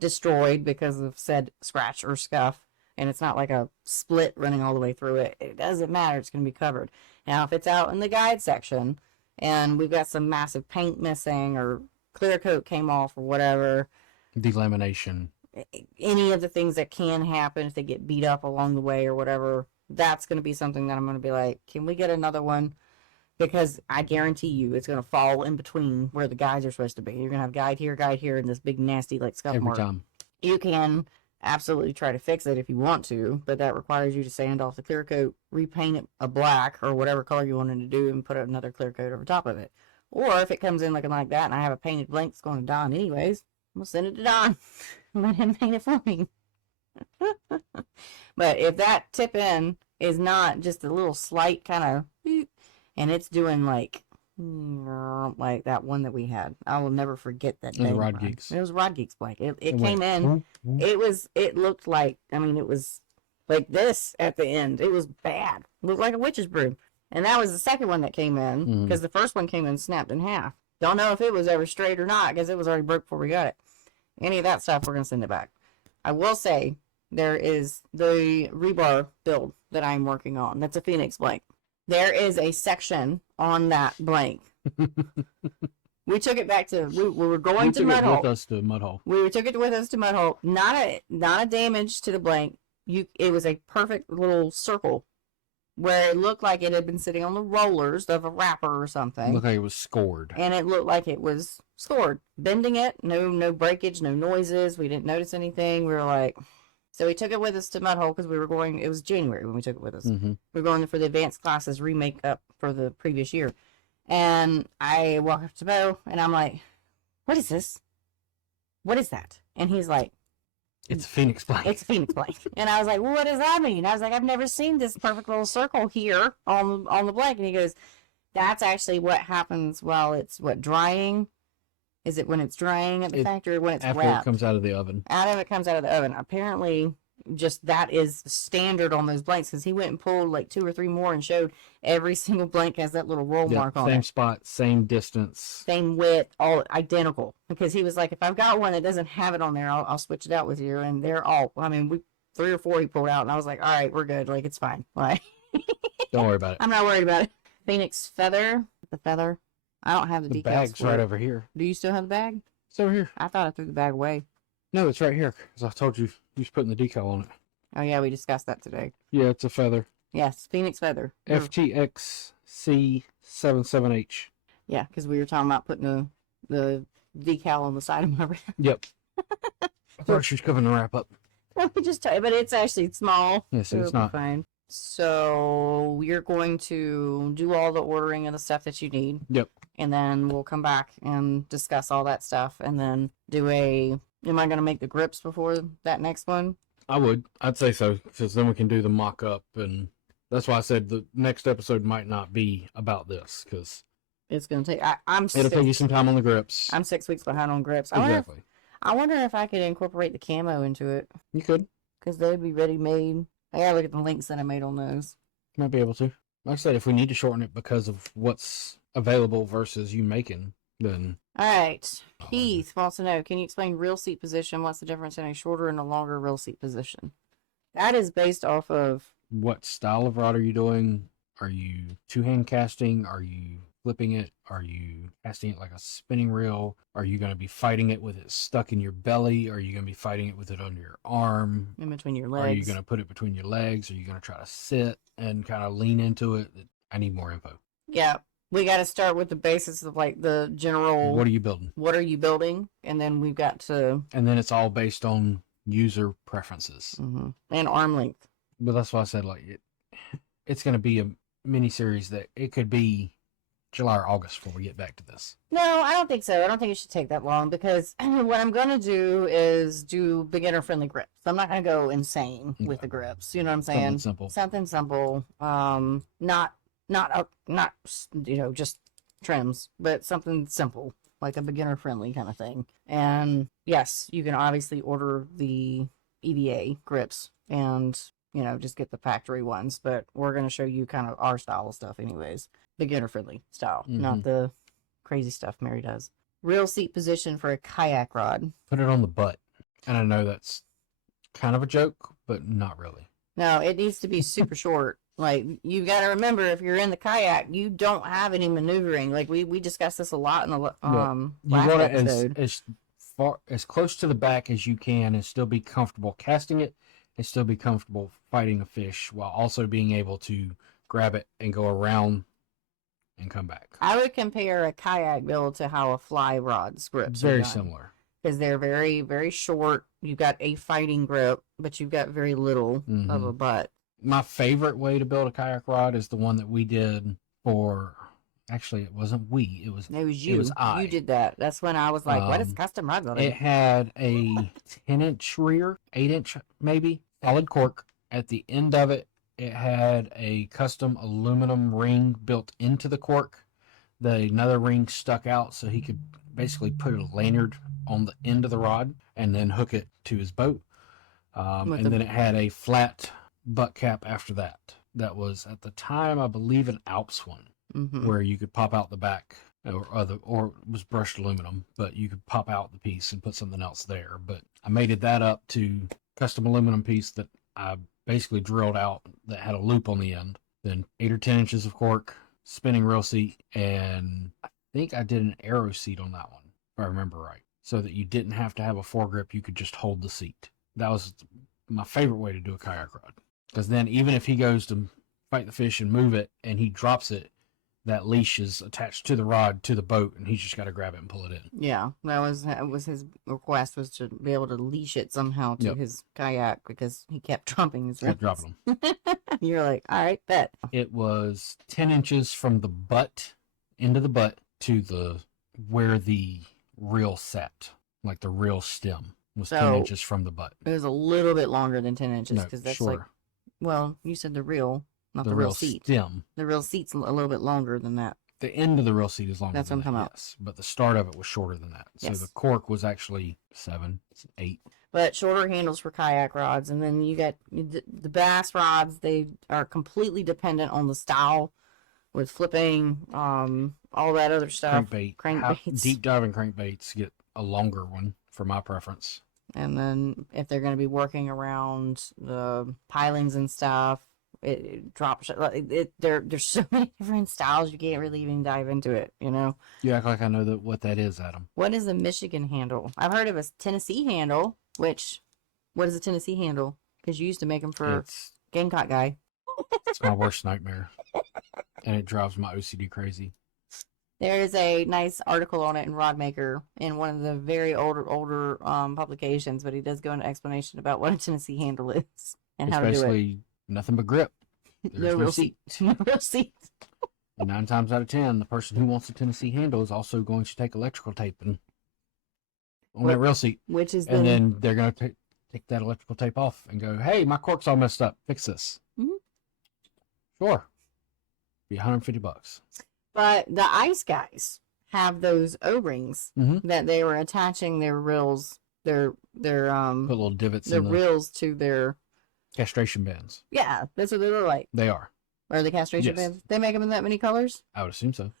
destroyed because of said scratch or scuff, and it's not like a split running all the way through it. It doesn't matter. It's going to be covered. Now, if it's out in the guide section and we've got some massive paint missing or clear coat came off or whatever, Delamination. any of the things that can happen if they get beat up along the way or whatever, that's going to be something that I'm going to be like, can we get another one? Because I guarantee you it's going to fall in between where the guides are supposed to be. You're going to have guide here, and this big nasty like scuff Every mark. time. You can absolutely try to fix it if you want to, but that requires you to sand off the clear coat, repaint it a black or whatever color you wanted to do, and put another clear coat over top of it. Or if it comes in looking like that and I have a painted blank that's going to Don anyways, I'm going to send it to Don. Let him paint it for me. But if that tip in is not just a little slight kind of, and it's doing like that one that we had, I will never forget that. It was day. Rod Geeks. It was Rod Geeks blank. It went came in. whoop, whoop. It looked like, I mean, it was like this at the end. It was bad. It looked like a witch's broom. And that was the second one that came in because the first one came in snapped in half. Don't know if it was ever straight or not because it was already broke before we got it. Any of that stuff, we're going to send it back. I will say there is the rebar build that I'm working on. That's a Phoenix blank. There is a section on that blank. We took it back to, we were going to Mud Hole. With us to Mud Hole. We took it with us to Mud Hole. Not a damage to the blank. It was a perfect little circle where it looked like it had been sitting on the rollers of a wrapper or something. Looked like it was scored. And it looked like it was scored. Bending it, no breakage, no noises. We didn't notice anything. We were like, so we took it with us to Mud Hole because we were going, it was January when we took it with us. Mm-hmm. We were going for the advanced classes remake up for the previous year. And I walk up to Bo and I'm like, what is this? What is that? And he's like, It's a Phoenix blank. it's a Phoenix blank. And I was like, well, what does that mean? I was like, I've never seen this perfect little circle here on the blank. And he goes, that's actually what happens while it's drying. Is it when it's drying at the factory or when it's after wrapped? it comes out of the oven. It comes out of the oven. Apparently, just that is standard on those blanks because he went and pulled like 2 or 3 more and showed every single blank has that little roll mark on it. Same spot, same distance. Same width, all identical. Because he was like, if I've got one that doesn't have it on there, I'll switch it out with you. And they're all, I mean, 3 or 4 he pulled out, and I was like, all right, we're good. Like, it's fine. Like, Don't worry about it. I'm not worried about it. Phoenix feather, the feather. I don't have the The decals bag's for right it. over here. Do you still have the bag? It's over here. I thought I threw the bag away. No, it's right here. Because I told you was putting the decal on it. Oh yeah, we discussed that today. Yeah, it's a feather. Yes, Phoenix Feather. FTXC77H. Yeah, because we were talking about putting the decal on the side of my wrist. Yep. I thought she was covering the wrap up. Let me just tell you, but it's actually small. Yes, so it's it'll be not. fine. So we're going to do all the ordering of the stuff that you need. Yep. And then we'll come back and discuss all that stuff and then do am I going to make the grips before that next one? I would. I'd say so. Because then we can do the mock up. And that's why I said the next episode might not be about this. Because It's going to take, it'll take you some time on the grips. I'm 6 weeks behind on grips. Exactly. I wonder if I could incorporate the camo into it. You could. Because they'd be ready made. I gotta look at the links that I made on those. Might be able to. Like I said, if we need to shorten it because of what's available versus you making, then... Alright. Keith wants to know, can you explain reel seat position? What's the difference in a shorter and a longer reel seat position? That is based off of... What style of rod are you doing? Are you two-hand casting? Are you flipping it? Are you casting it like a spinning reel? Are you going to be fighting it with it stuck in your belly? Are you going to be fighting it with it under your arm? in between your legs. Are you going to put it between your legs? Are you going to try to sit and kind of lean into it? I need more info. Yeah. We got to start with the basis of like the general... What are you building? What are you building? And then we've got to... And then it's all based on user preferences. And arm length. But that's why I said, like, it's going to be a mini series that it could be July or August before we get back to this. No, I don't think so. I don't think it should take that long because what I'm going to do is do beginner friendly grips. I'm not going to go insane with the grips. You know what I'm saying? Something simple. Something simple. Not just trims, but something simple, like a beginner friendly kind of thing. And yes, you can obviously order the EVA grips and, just get the factory ones, but we're going to show you kind of our style of stuff anyways. Beginner friendly style, not the crazy stuff Mary does. Real seat position for a kayak rod. Put it on the butt. And I know that's kind of a joke, but not really. No, it needs to be super short. Like, you got to remember, if you're in the kayak, you don't have any maneuvering. Like, we discussed this a lot in the You last want episode. it as close to the back as you can and still be comfortable casting it and still be comfortable fighting a fish while also being able to grab it and go around and come back. I would compare a kayak build to how a fly rod's grips are Very done. similar. Because they're very, very short. You've got a fighting grip, but you've got very little of a butt. My favorite way to build a kayak rod is the one that we did for... Actually, it wasn't we. It was you. It was I. You did that. That's when I was like, what is custom rod building? It had a 10-inch rear, 8-inch maybe, solid cork. At the end of it, it had a custom aluminum ring built into the cork. Another ring stuck out so he could basically put a lanyard on the end of the rod and then hook it to his boat. Then it had a flat butt cap after that. That was, at the time, I believe, an Alps one, where you could pop out the back, or it was brushed aluminum, but you could pop out the piece and put something else there. But I mated that up to custom aluminum piece that I basically drilled out that had a loop on the end. Then 8 or 10 inches of cork, spinning reel seat, and I think I did an arrow seat on that one, if I remember right, so that you didn't have to have a foregrip, you could just hold the seat. That was my favorite way to do a kayak rod, because then even if he goes to fight the fish and move it and he drops it, that leash is attached to the rod to the boat and he's just got to grab it and pull it in. Yeah, that was his request, was to be able to leash it somehow to his kayak because he kept dropping his Kept dropping them. You're like, all right, bet. It was 10 inches from the butt, into the butt, to where the reel sat, like the reel stem was 10 inches from the butt. It was a little bit longer than 10 inches because that's shorter. like, well, you said the reel, not the reel real seat. Stem. The real seat's a little bit longer than that. The end of the reel seat is longer That's than what I'm that, talking about. yes. But the start of it was shorter than that. So Yes. the cork was actually 7, 8. But shorter handles for kayak rods. And then you got the bass rods. They are completely dependent on the style with flipping, all that other stuff. Crankbaits. Deep diving crankbaits get a longer one for my preference. And then if they're going to be working around the pilings and stuff, it drops. There's so many different styles. You can't really even dive into it. You know. You act like I know what that is, Adam. What is a Michigan handle? I've heard of a Tennessee handle. What is a Tennessee handle? Because you used to make them for Gamecock guy. It's my worst nightmare, and it drives my OCD crazy. There is a nice article on it in Rodmaker in one of the very older publications, but he does go into explanation about what a Tennessee handle is and how to do it. Basically nothing but grip. There's no seat. No real seat. And 9 times out of 10, the person who wants a Tennessee handle is also going to take electrical tape and on that real seat. Then they're going to take that electrical tape off and go, hey, my cork's all messed up. Fix this. Mm-hmm. Sure. Be $150. But the ice guys have those O-rings that they were attaching their reels, their put little divots their in the reels to their castration bands. Yeah, that's what they look like. They are. Or the castration bands? They make them in that many colors? I would assume so.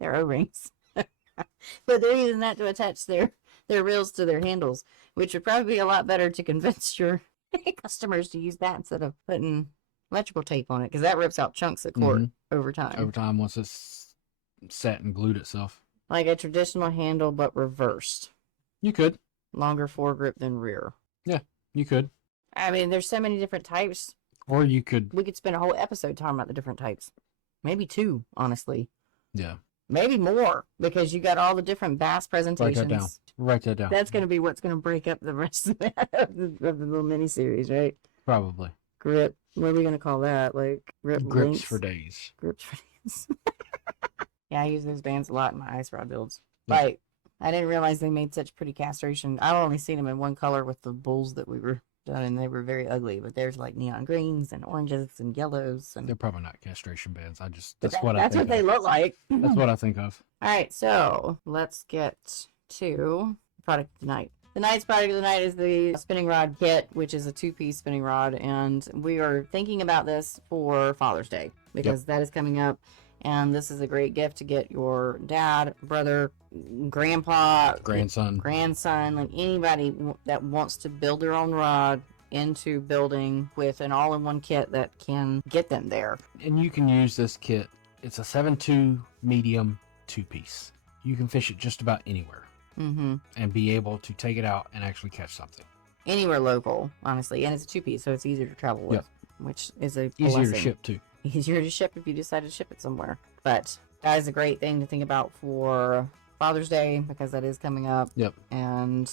They're O-rings. But they're using that to attach their reels to their handles, which would probably be a lot better to convince your customers to use that instead of putting electrical tape on it, because that rips out chunks of cord over time. Over time, once it's set and glued itself. Like a traditional handle, but reversed. You could. Longer foregrip than rear. Yeah, you could. I mean, there's so many different types. Or you could. We could spend a whole episode talking about the different types. Maybe 2, honestly. Yeah. Maybe more, because you got all the different bass presentations. Write that down. That's going to be what's going to break up the rest of the little mini-series, right? Probably. Grip. What are we going to call that? Like grips links? for days. Grips for days. Yeah, I use those bands a lot in my ice rod builds. Yeah. Like, I didn't realize they made such pretty castration. I've only seen them in one color with the bulls that we were done, and they were very ugly. But there's like neon greens and oranges and yellows. And they're probably not castration bands. That's what they look like. That's what I think of. All right, so let's get to product of the night. Tonight's product of the night is the spinning rod kit, which is a 2-piece spinning rod, and we are thinking about this for Father's Day because that is coming up, and this is a great gift to get your dad, brother, grandpa, grandson, like anybody that wants to build their own rod into building with an all-in-one kit that can get them there. And you can use this kit. It's a 7.2 medium 2-piece. You can fish it just about anywhere. And be able to take it out and actually catch something anywhere local, honestly. And it's a 2-piece, so it's easier to travel with, which is a easier blessing. to ship too. Easier to ship if you decide to ship it somewhere. But that is a great thing to think about for Father's Day, because that is coming up. And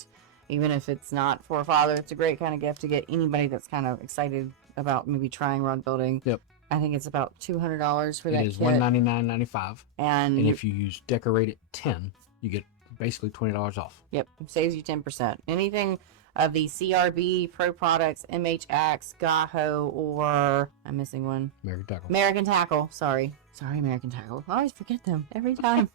even if it's not for a father, it's a great kind of gift to get anybody that's kind of excited about maybe trying rod building. I think it's about $200 for that kit. It is $199.95. And if you use Decorated 10, you get basically $20 off. Saves you 10%. Anything of the CRB, Pro Products, MH Axe, Gaho, or I'm missing one. American Tackle. Sorry, American Tackle. I always forget them every time.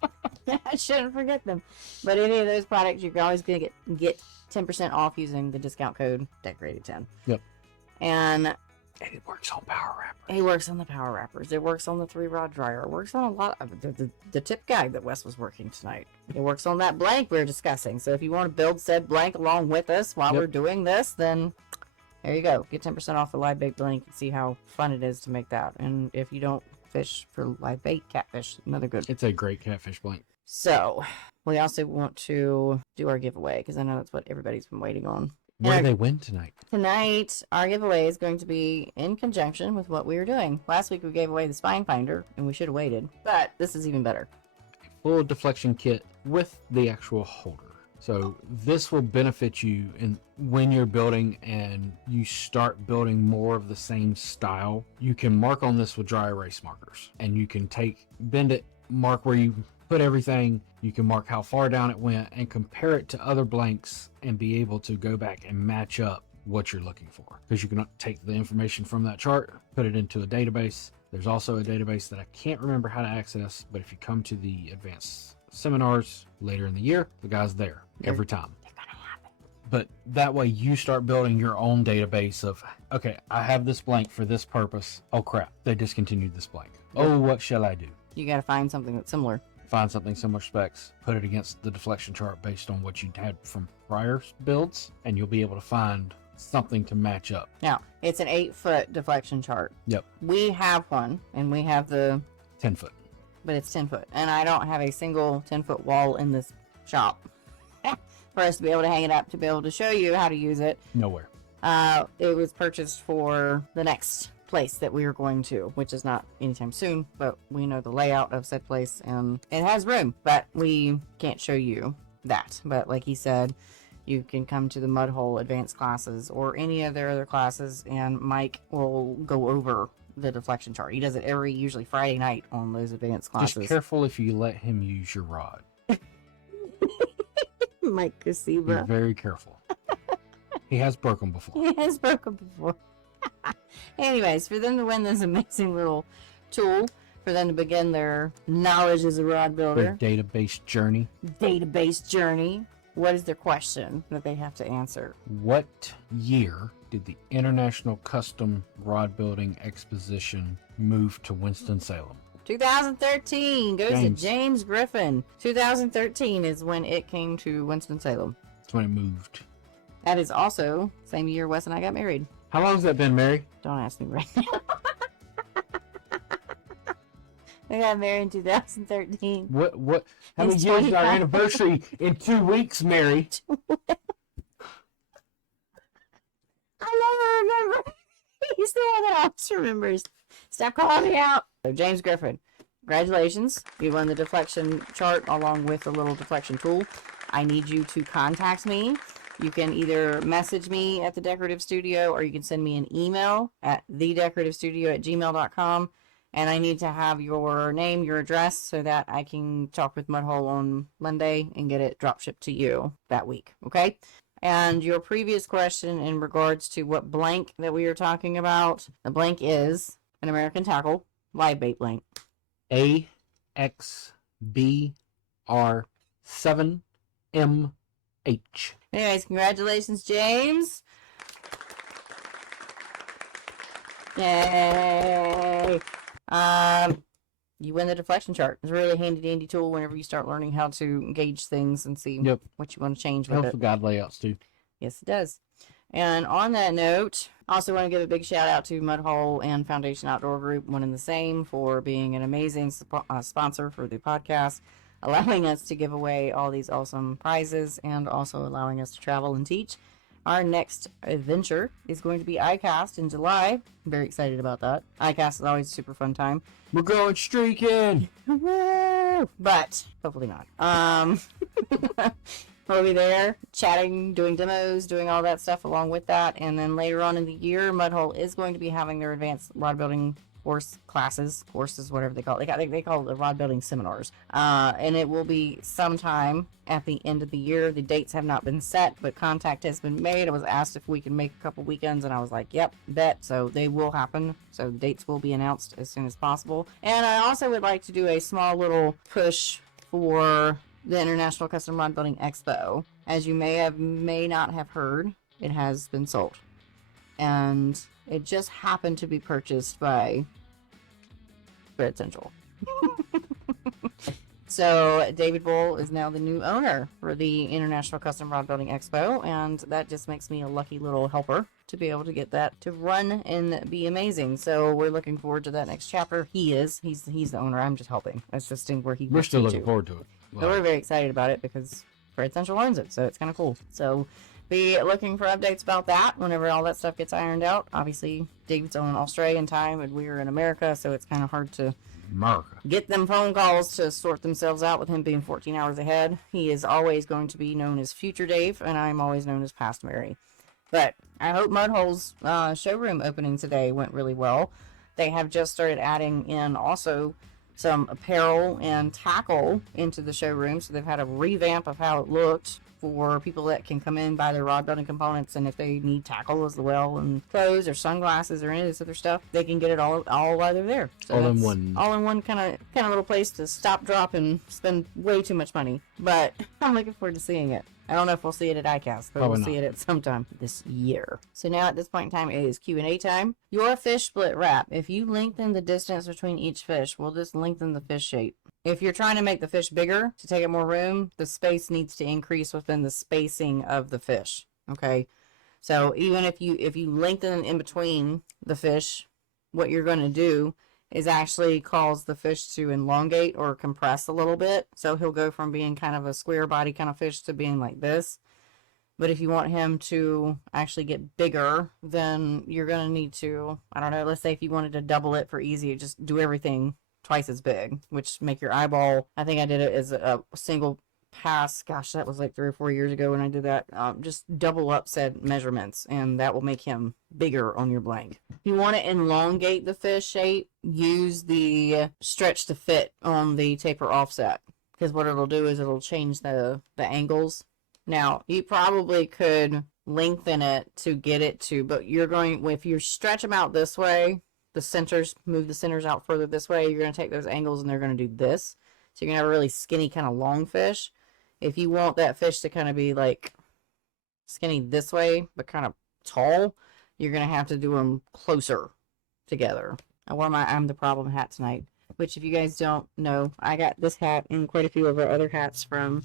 I shouldn't forget them. But any of those products, you're always going to get 10% off using the discount code Decorated10. And it works on power wrappers. It works on the power wrappers. It works on the 3-rod dryer. It works on a lot of the tip guide that Wes was working tonight. It works on that blank we were discussing. So if you want to build said blank along with us while we're doing this, then there you go. Get 10% off the live bait blank and see how fun it is to make that. And if you don't fish for live bait, catfish, another good. It's a great catfish blank. So we also want to do our giveaway, because I know that's what everybody's been waiting on. What do they win tonight? Tonight, our giveaway is going to be in conjunction with what we were doing. Last week, we gave away the spine finder, and we should have waited. But this is even better. A full deflection kit with the actual holder. So this will benefit you when you're building and you start building more of the same style. You can mark on this with dry erase markers. And you can bend it, mark where you put everything. You can mark how far down it went and compare it to other blanks and be able to go back and match up what you're looking for. Because you can take the information from that chart, put it into a database. There's also a database that I can't remember how to access, but if you come to the advanced seminars later in the year, the guy's there every time. They're gonna happen. But that way you start building your own database of, okay, I have this blank for this purpose. Oh crap, they discontinued this blank. Oh, what shall I do? You gotta find something that's similar. Find something similar specs, put it against the deflection chart based on what you had from prior builds, and you'll be able to find something to match up. Now, it's an 8-foot deflection chart. Yep. We have one, and we have the 10 foot. but it's 10 foot. And I don't have a single 10-foot wall in this shop for us to be able to hang it up, to be able to show you how to use it. Nowhere. It was purchased for the next place that we are going to, which is not anytime soon, but we know the layout of said place and it has room, but we can't show you that. But like he said, you can come to the Mud Hole advanced classes or any of their other classes, and Mike will go over the deflection chart. He does it usually Friday night on those advanced classes. Just careful if you let him use your rod. Mike Be Kasiba. very careful. He has broken before. He has broken before. Anyways, for them to win this amazing little tool, for them to begin their knowledge as a rod builder, Their database journey. database journey, what is their question that they have to answer? What year did the International Custom Rod Building Exposition move to Winston-Salem? 2013 goes James. to James Griffin. 2013 is when it came to Winston-Salem. That's when it moved. That is also same year Wes and I got married. How long has that been, Mary? Don't ask me right now. We got married in 2013. What? How many It's years is our 25. anniversary in 2 weeks, Mary? I never remember. He's the one that always remembers. Stop calling me out. So James Griffin, congratulations. You won the deflection chart along with the little deflection tool. I need you to contact me. You can either message me at the Decorative Studio or you can send me an email at thedecorativestudio@gmail.com. And I need to have your name, your address, so that I can talk with Mudhole on Monday and get it drop shipped to you that week. Okay? And your previous question in regards to what blank that we are talking about, the blank is an American Tackle live bait blank. AXBR7MH. Anyways, congratulations, James. Yay. You win the deflection chart. It's a really handy dandy tool whenever you start learning how to gauge things and see Yep. what you want to change with Helps it. with guide layouts, too. Yes, it does. And on that note, I also want to give a big shout out to Mudhole and Foundation Outdoor Group, one and the same, for being an amazing sponsor for the podcast, allowing us to give away all these awesome prizes and also allowing us to travel and teach. Our next adventure is going to be ICAST in July. I'm very excited about that. ICAST is always a super fun time. We're going streaking! Woo! But hopefully not. We'll be there chatting, doing demos, doing all that stuff along with that. And then later on in the year, Mudhole is going to be having their advanced rod building courses, whatever they call it. They call it the rod building seminars. And it will be sometime at the end of the year. The dates have not been set, but contact has been made. I was asked if we can make a couple weekends, and I was like, yep, bet. So they will happen. So the dates will be announced as soon as possible. And I also would like to do a small little push for the International Custom Rod Building Expo. As you may not have heard, it has been sold. And it just happened to be purchased by Spirit Central. So David Bull is now the new owner for the International Custom Rod Building Expo, and that just makes me a lucky little helper to be able to get that to run and be amazing. So we're looking forward to that next chapter. He's the owner. I'm just helping, assisting where he We're wants still me looking to. forward to it. So we're very excited about it because Spirit Central owns it, so it's kind of cool. So be looking for updates about that whenever all that stuff gets ironed out. Obviously, David's on Australian time, and we're in America, so it's kind of hard to America. get them phone calls to sort themselves out with him being 14 hours ahead. He is always going to be known as Future Dave, and I'm always known as Past Mary. But I hope Mudhole's showroom opening today went really well. They have just started adding in also some apparel and tackle into the showroom, so they've had a revamp of how it looked for people that can come in, buy their rod building components, and if they need tackle as well, and clothes or sunglasses or any of this other stuff, they can get it all while they're there. So All in that's one. all in one kind of little place to stop, drop, and spend way too much money. But I'm looking forward to seeing it. I don't know if we'll see it at ICAST, but Probably we'll see not. it at some time this year. So now at this point in time, it is Q&A time. Your fish split wrap. If you lengthen the distance between each fish, we'll just lengthen the fish shape. If you're trying to make the fish bigger to take up more room, the space needs to increase within the spacing of the fish. Okay? So even if you lengthen in between the fish, what you're going to do is actually cause the fish to elongate or compress a little bit. So he'll go from being kind of a square body kind of fish to being like this. But if you want him to actually get bigger, then you're going to need to, I don't know, let's say if you wanted to double it for easy, just do everything twice as big, which make your eyeball, I think I did it as a single pass. Gosh, that was like 3 or 4 years ago when I did that. Just double up said measurements, and that will make him bigger on your blank. If you want to elongate the fish shape, use the stretch to fit on the taper offset, because what it'll do is it'll change the angles. Now, you probably could lengthen it to get it to, but you're going, if you stretch them out this way, the centers, move the centers out further this way, you're going to take those angles and they're going to do this. So you're going to have a really skinny kind of long fish. If you want that fish to kind of be like skinny this way, but kind of tall, you're going to have to do them closer together. I wore my I'm the Problem hat tonight, which if you guys don't know, I got this hat and quite a few of our other hats from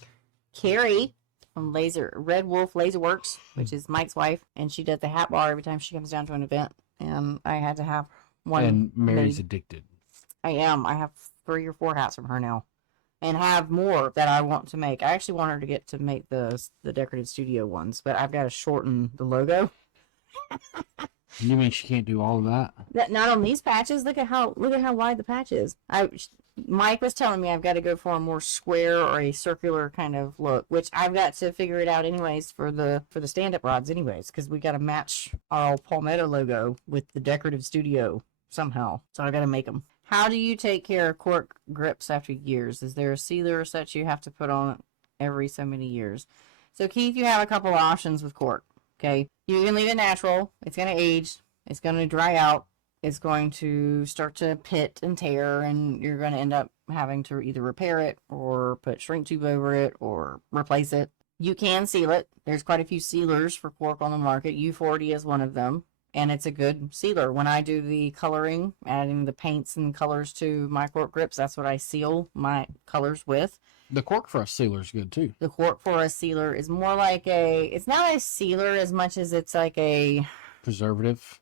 Carrie from Red Wolf Laser Works, which is Mike's wife, and she does the hat bar every time she comes down to an event, and I had to have one. And Mary's made. addicted. I am. I have 3 or 4 hats from her now, and have more that I want to make. I actually want her to get to make the decorative studio ones, but I've got to shorten the logo. You mean she can't do all of that? Not on these patches. Look at how wide the patch is. Mike was telling me I've got to go for a more square or a circular kind of look, which I've got to figure it out anyways for the stand-up rods anyways, because we got to match our old Palmetto logo with the decorative studio somehow. So I got to make them. How do you take care of cork grips after years? Is there a sealer or such you have to put on every so many years? So Keith, you have a couple options with cork. Okay, you can leave it natural. It's going to age. It's going to dry out. It's going to start to pit and tear, and you're going to end up having to either repair it or put shrink tube over it or replace it. You can seal it. There's quite a few sealers for cork on the market. U40 is one of them, and it's a good sealer. When I do the coloring, adding the paints and colors to my cork grips, that's what I seal my colors with. The cork for a sealer is good too. The cork for a sealer is more like it's not a sealer as much as it's like a preservative.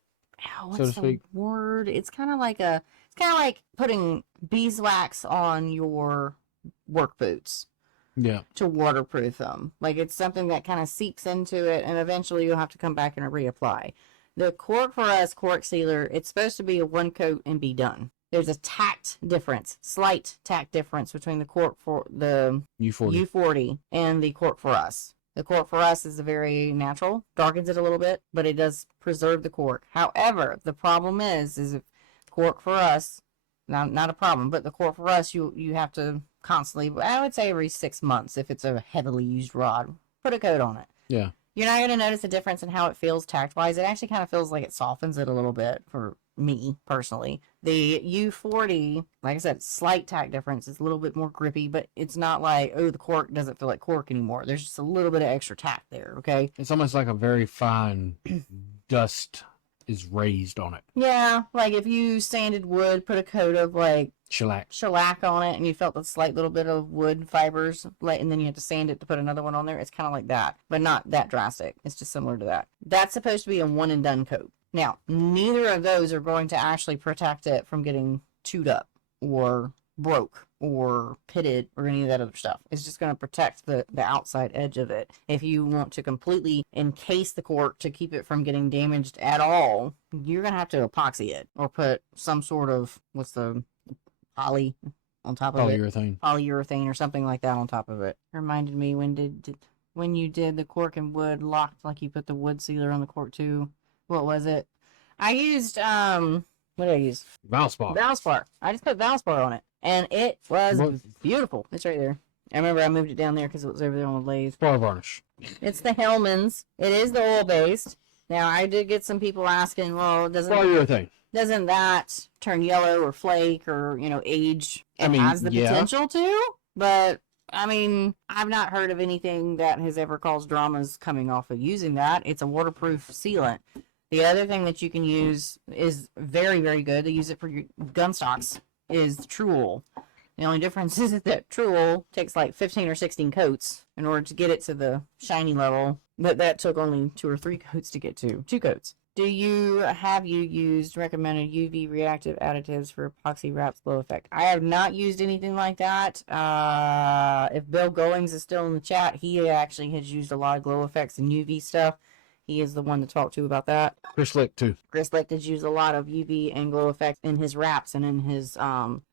What's so to speak. The word? It's kind of like putting beeswax on your work boots. Yeah. To waterproof them. Like it's something that kind of seeps into it, and eventually you'll have to come back and reapply. The cork for us, cork sealer, it's supposed to be a one coat and be done. There's a tact difference, slight tact difference between the cork for the U40 and the cork for us. The cork for us is a very natural, darkens it a little bit, but it does preserve the cork. However, the problem is if cork for us, not a problem, but the cork for us, you have to constantly, I would say every 6 months, if it's a heavily used rod, put a coat on it. Yeah. You're not going to notice a difference in how it feels tact-wise. It actually kind of feels like it softens it a little bit for me, personally. The U40, like I said, slight tact difference. It's a little bit more grippy, but it's not like, oh, the cork doesn't feel like cork anymore. There's just a little bit of extra tact there, okay? It's almost like a very fine dust is raised on it. Yeah, like if you sanded wood, put a coat of like shellac on it, and you felt a slight little bit of wood fibers, and then you have to sand it to put another one on there. It's kind of like that, but not that drastic. It's just similar to that. That's supposed to be a one and done coat. Now, neither of those are going to actually protect it from getting chewed up or broke or pitted or any of that other stuff. It's just going to protect the outside edge of it. If you want to completely encase the cork to keep it from getting damaged at all, you're going to have to epoxy it or put some sort of, what's the poly on top of it? Polyurethane or something like that on top of it. Reminded me when you did the cork and wood locked, like you put the wood sealer on the cork too. What was it? I used, what did I use? Valspar. I just put Valspar on it. And it was beautiful. It's right there. I remember I moved it down there because it was over there on the lathe. Spar varnish. It's the Hellman's. It is the oil-based. Now, I did get some people asking, well, doesn't that turn yellow or flake or, age? It has the potential to, but... I've not heard of anything that has ever caused dramas coming off of using that. It's a waterproof sealant. The other thing that you can use is very, very good. They use it for your gun stocks is True. The only difference is that True takes like 15 or 16 coats in order to get it to the shiny level But that took only 2 or 3 coats to get to. 2 coats. Have you used recommended UV reactive additives for epoxy wraps glow effect? I have not used anything like that. If Bill Goings is still in the chat, he actually has used a lot of glow effects and UV stuff. He is the one to talk to about that. Chris Lick too. Chris Lick has used a lot of UV and glow effects in his wraps and in his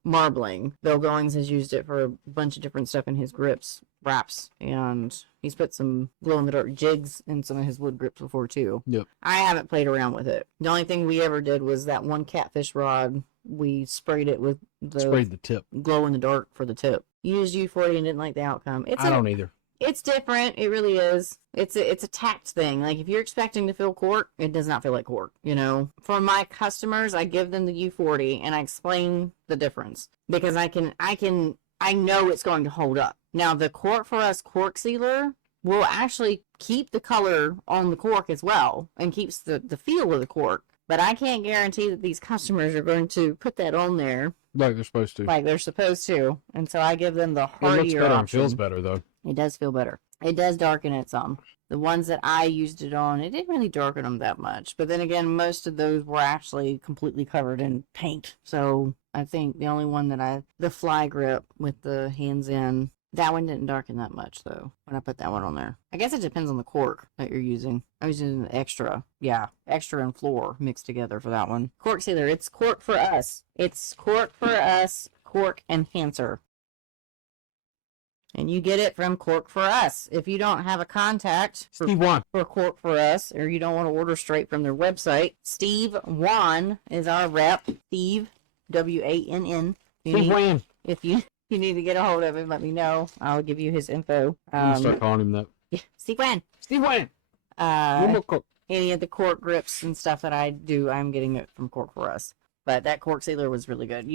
marbling. Bill Goings has used it for a bunch of different stuff in his grips, wraps, and he's put some glow-in-the-dark jigs in some of his wood grips before too. Yep. I haven't played around with it. The only thing we ever did was that one catfish rod. We sprayed it with the tip. glow-in-the-dark for the tip. Used U40 and didn't like the outcome. I don't either. It's different. It really is. It's a tact thing. Like if you're expecting to feel cork, it does not feel like cork. You know, for my customers, I give them the U40 and I explain the difference because I know it's going to hold up. Now the Cork for Us cork sealer will actually keep the color on the cork as well and keeps the feel of the cork. But I can't guarantee that these customers are going to put that on there like they're supposed to. Like they're supposed to. And so I give them the hardier It looks better option. and feels better though. It does feel better. It does darken it some. The ones that I used it on, it didn't really darken them that much. But then again, most of those were actually completely covered in paint. So I think the only one that the fly grip with the hands in, that one didn't darken that much though when I put that one on there. I guess it depends on the cork that you're using. I was using extra. Yeah, extra and floor mixed together for that one. Cork sealer, it's Cork for Us. It's Cork for Us Cork Enhancer. And you get it from Cork for Us. If you don't have a contact for Cork for Us, or you don't want to order straight from their website, Steve Wan is our rep. Steve, W-A-N-N. Steve Wan. If you need to get a hold of him, let me know. I'll give you his info. I'm start calling him that. Yeah, Steve Wan. Steve Wan. Any of the cork grips and stuff that I do, I'm getting it from Cork for Us. But that cork sealer was really good.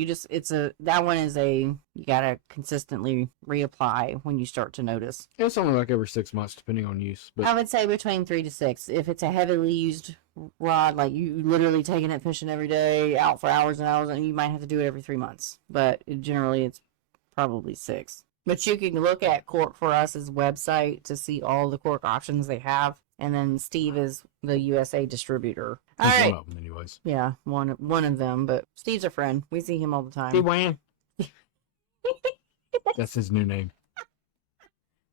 That one is you gotta consistently reapply when you start to notice. It's only like every 6 months, depending on use. But I would say between 3 to 6. If it's a heavily used rod, like you literally taking it fishing every day, out for hours and hours, and you might have to do it every 3 months. But generally, it's probably 6. But you can look at Cork for Us's website to see all the cork options they have. And then Steve is the USA distributor. All right. One of them, anyways. Yeah, one of them. But Steve's a friend. We see him all the time. Steve Wan. That's his new name.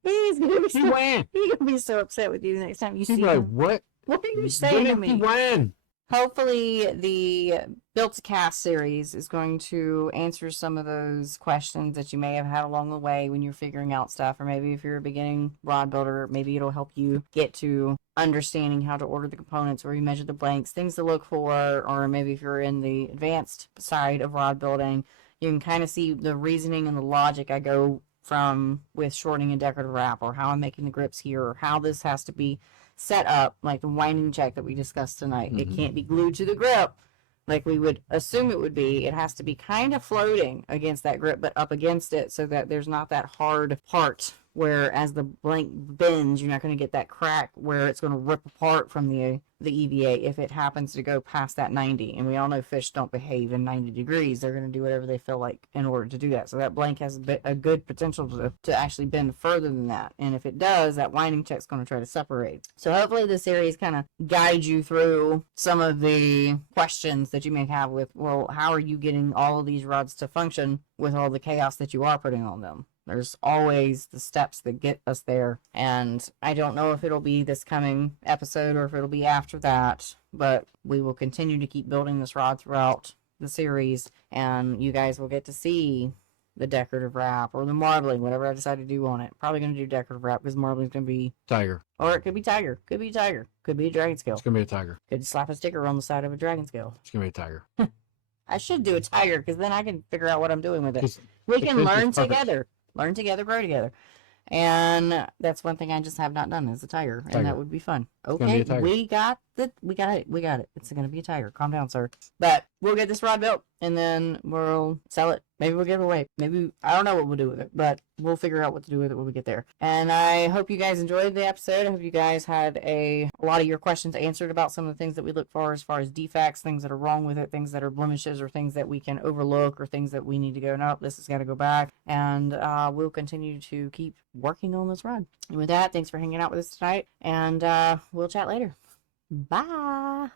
He's gonna be be so upset with you next time you He's see like, him. what? What are you saying to me? Steve Wan. Hopefully, the Built to Cast series is going to answer some of those questions that you may have had along the way when you're figuring out stuff, or maybe if you're a beginning rod builder, maybe it'll help you get to understanding how to order the components, where you measure the blanks, things to look for, or maybe if you're in the advanced side of rod building, you can kind of see the reasoning and the logic I go from with shortening and decorative wrap, or how I'm making the grips here, or how this has to be set up, like the winding check that we discussed tonight. Mm-hmm. It can't be glued to the grip like we would assume it would be. It has to be kind of floating against that grip, but up against it so that there's not that hard part where as the blank bends, you're not going to get that crack where it's going to rip apart from the EVA if it happens to go past that 90. And we all know fish don't behave in 90 degrees. They're going to do whatever they feel like in order to do that. So that blank has a good potential to actually bend further than that. And if it does, that winding check's going to try to separate. So hopefully this series kind of guides you through some of the questions that you may have with, well, how are you getting all of these rods to function with all the chaos that you are putting on them? There's always the steps that get us there. And I don't know if it'll be this coming episode or if it'll be after that, but we will continue to keep building this rod throughout the series, and you guys will get to see the decorative wrap or the marbling, whatever I decide to do on it. Probably going to do decorative wrap because marbling's going to be tiger. Or it could be tiger. Could be tiger. Could be a dragon scale. It's going to be a tiger. Could slap a sticker on the side of a dragon scale. It's going to be a tiger. I should do a tiger because then I can figure out what I'm doing with it. We can learn together. Learn together, grow together. And that's one thing I just have not done is a tiger. And that would be fun. Okay, we got We got it. We got it. It's gonna be a tiger. Calm down, sir. But we'll get this rod built and then we'll sell it. Maybe we'll give it away. Maybe I don't know what we'll do with it, but we'll figure out what to do with it when we get there. And I hope you guys enjoyed the episode. I hope you guys had a lot of your questions answered about some of the things that we look for as far as defects, things that are wrong with it, things that are blemishes, or things that we can overlook, or things that we need to go, nope, this has got to go back. And we'll continue to keep working on this rod. And with that, thanks for hanging out with us tonight, and we'll chat later. Bye.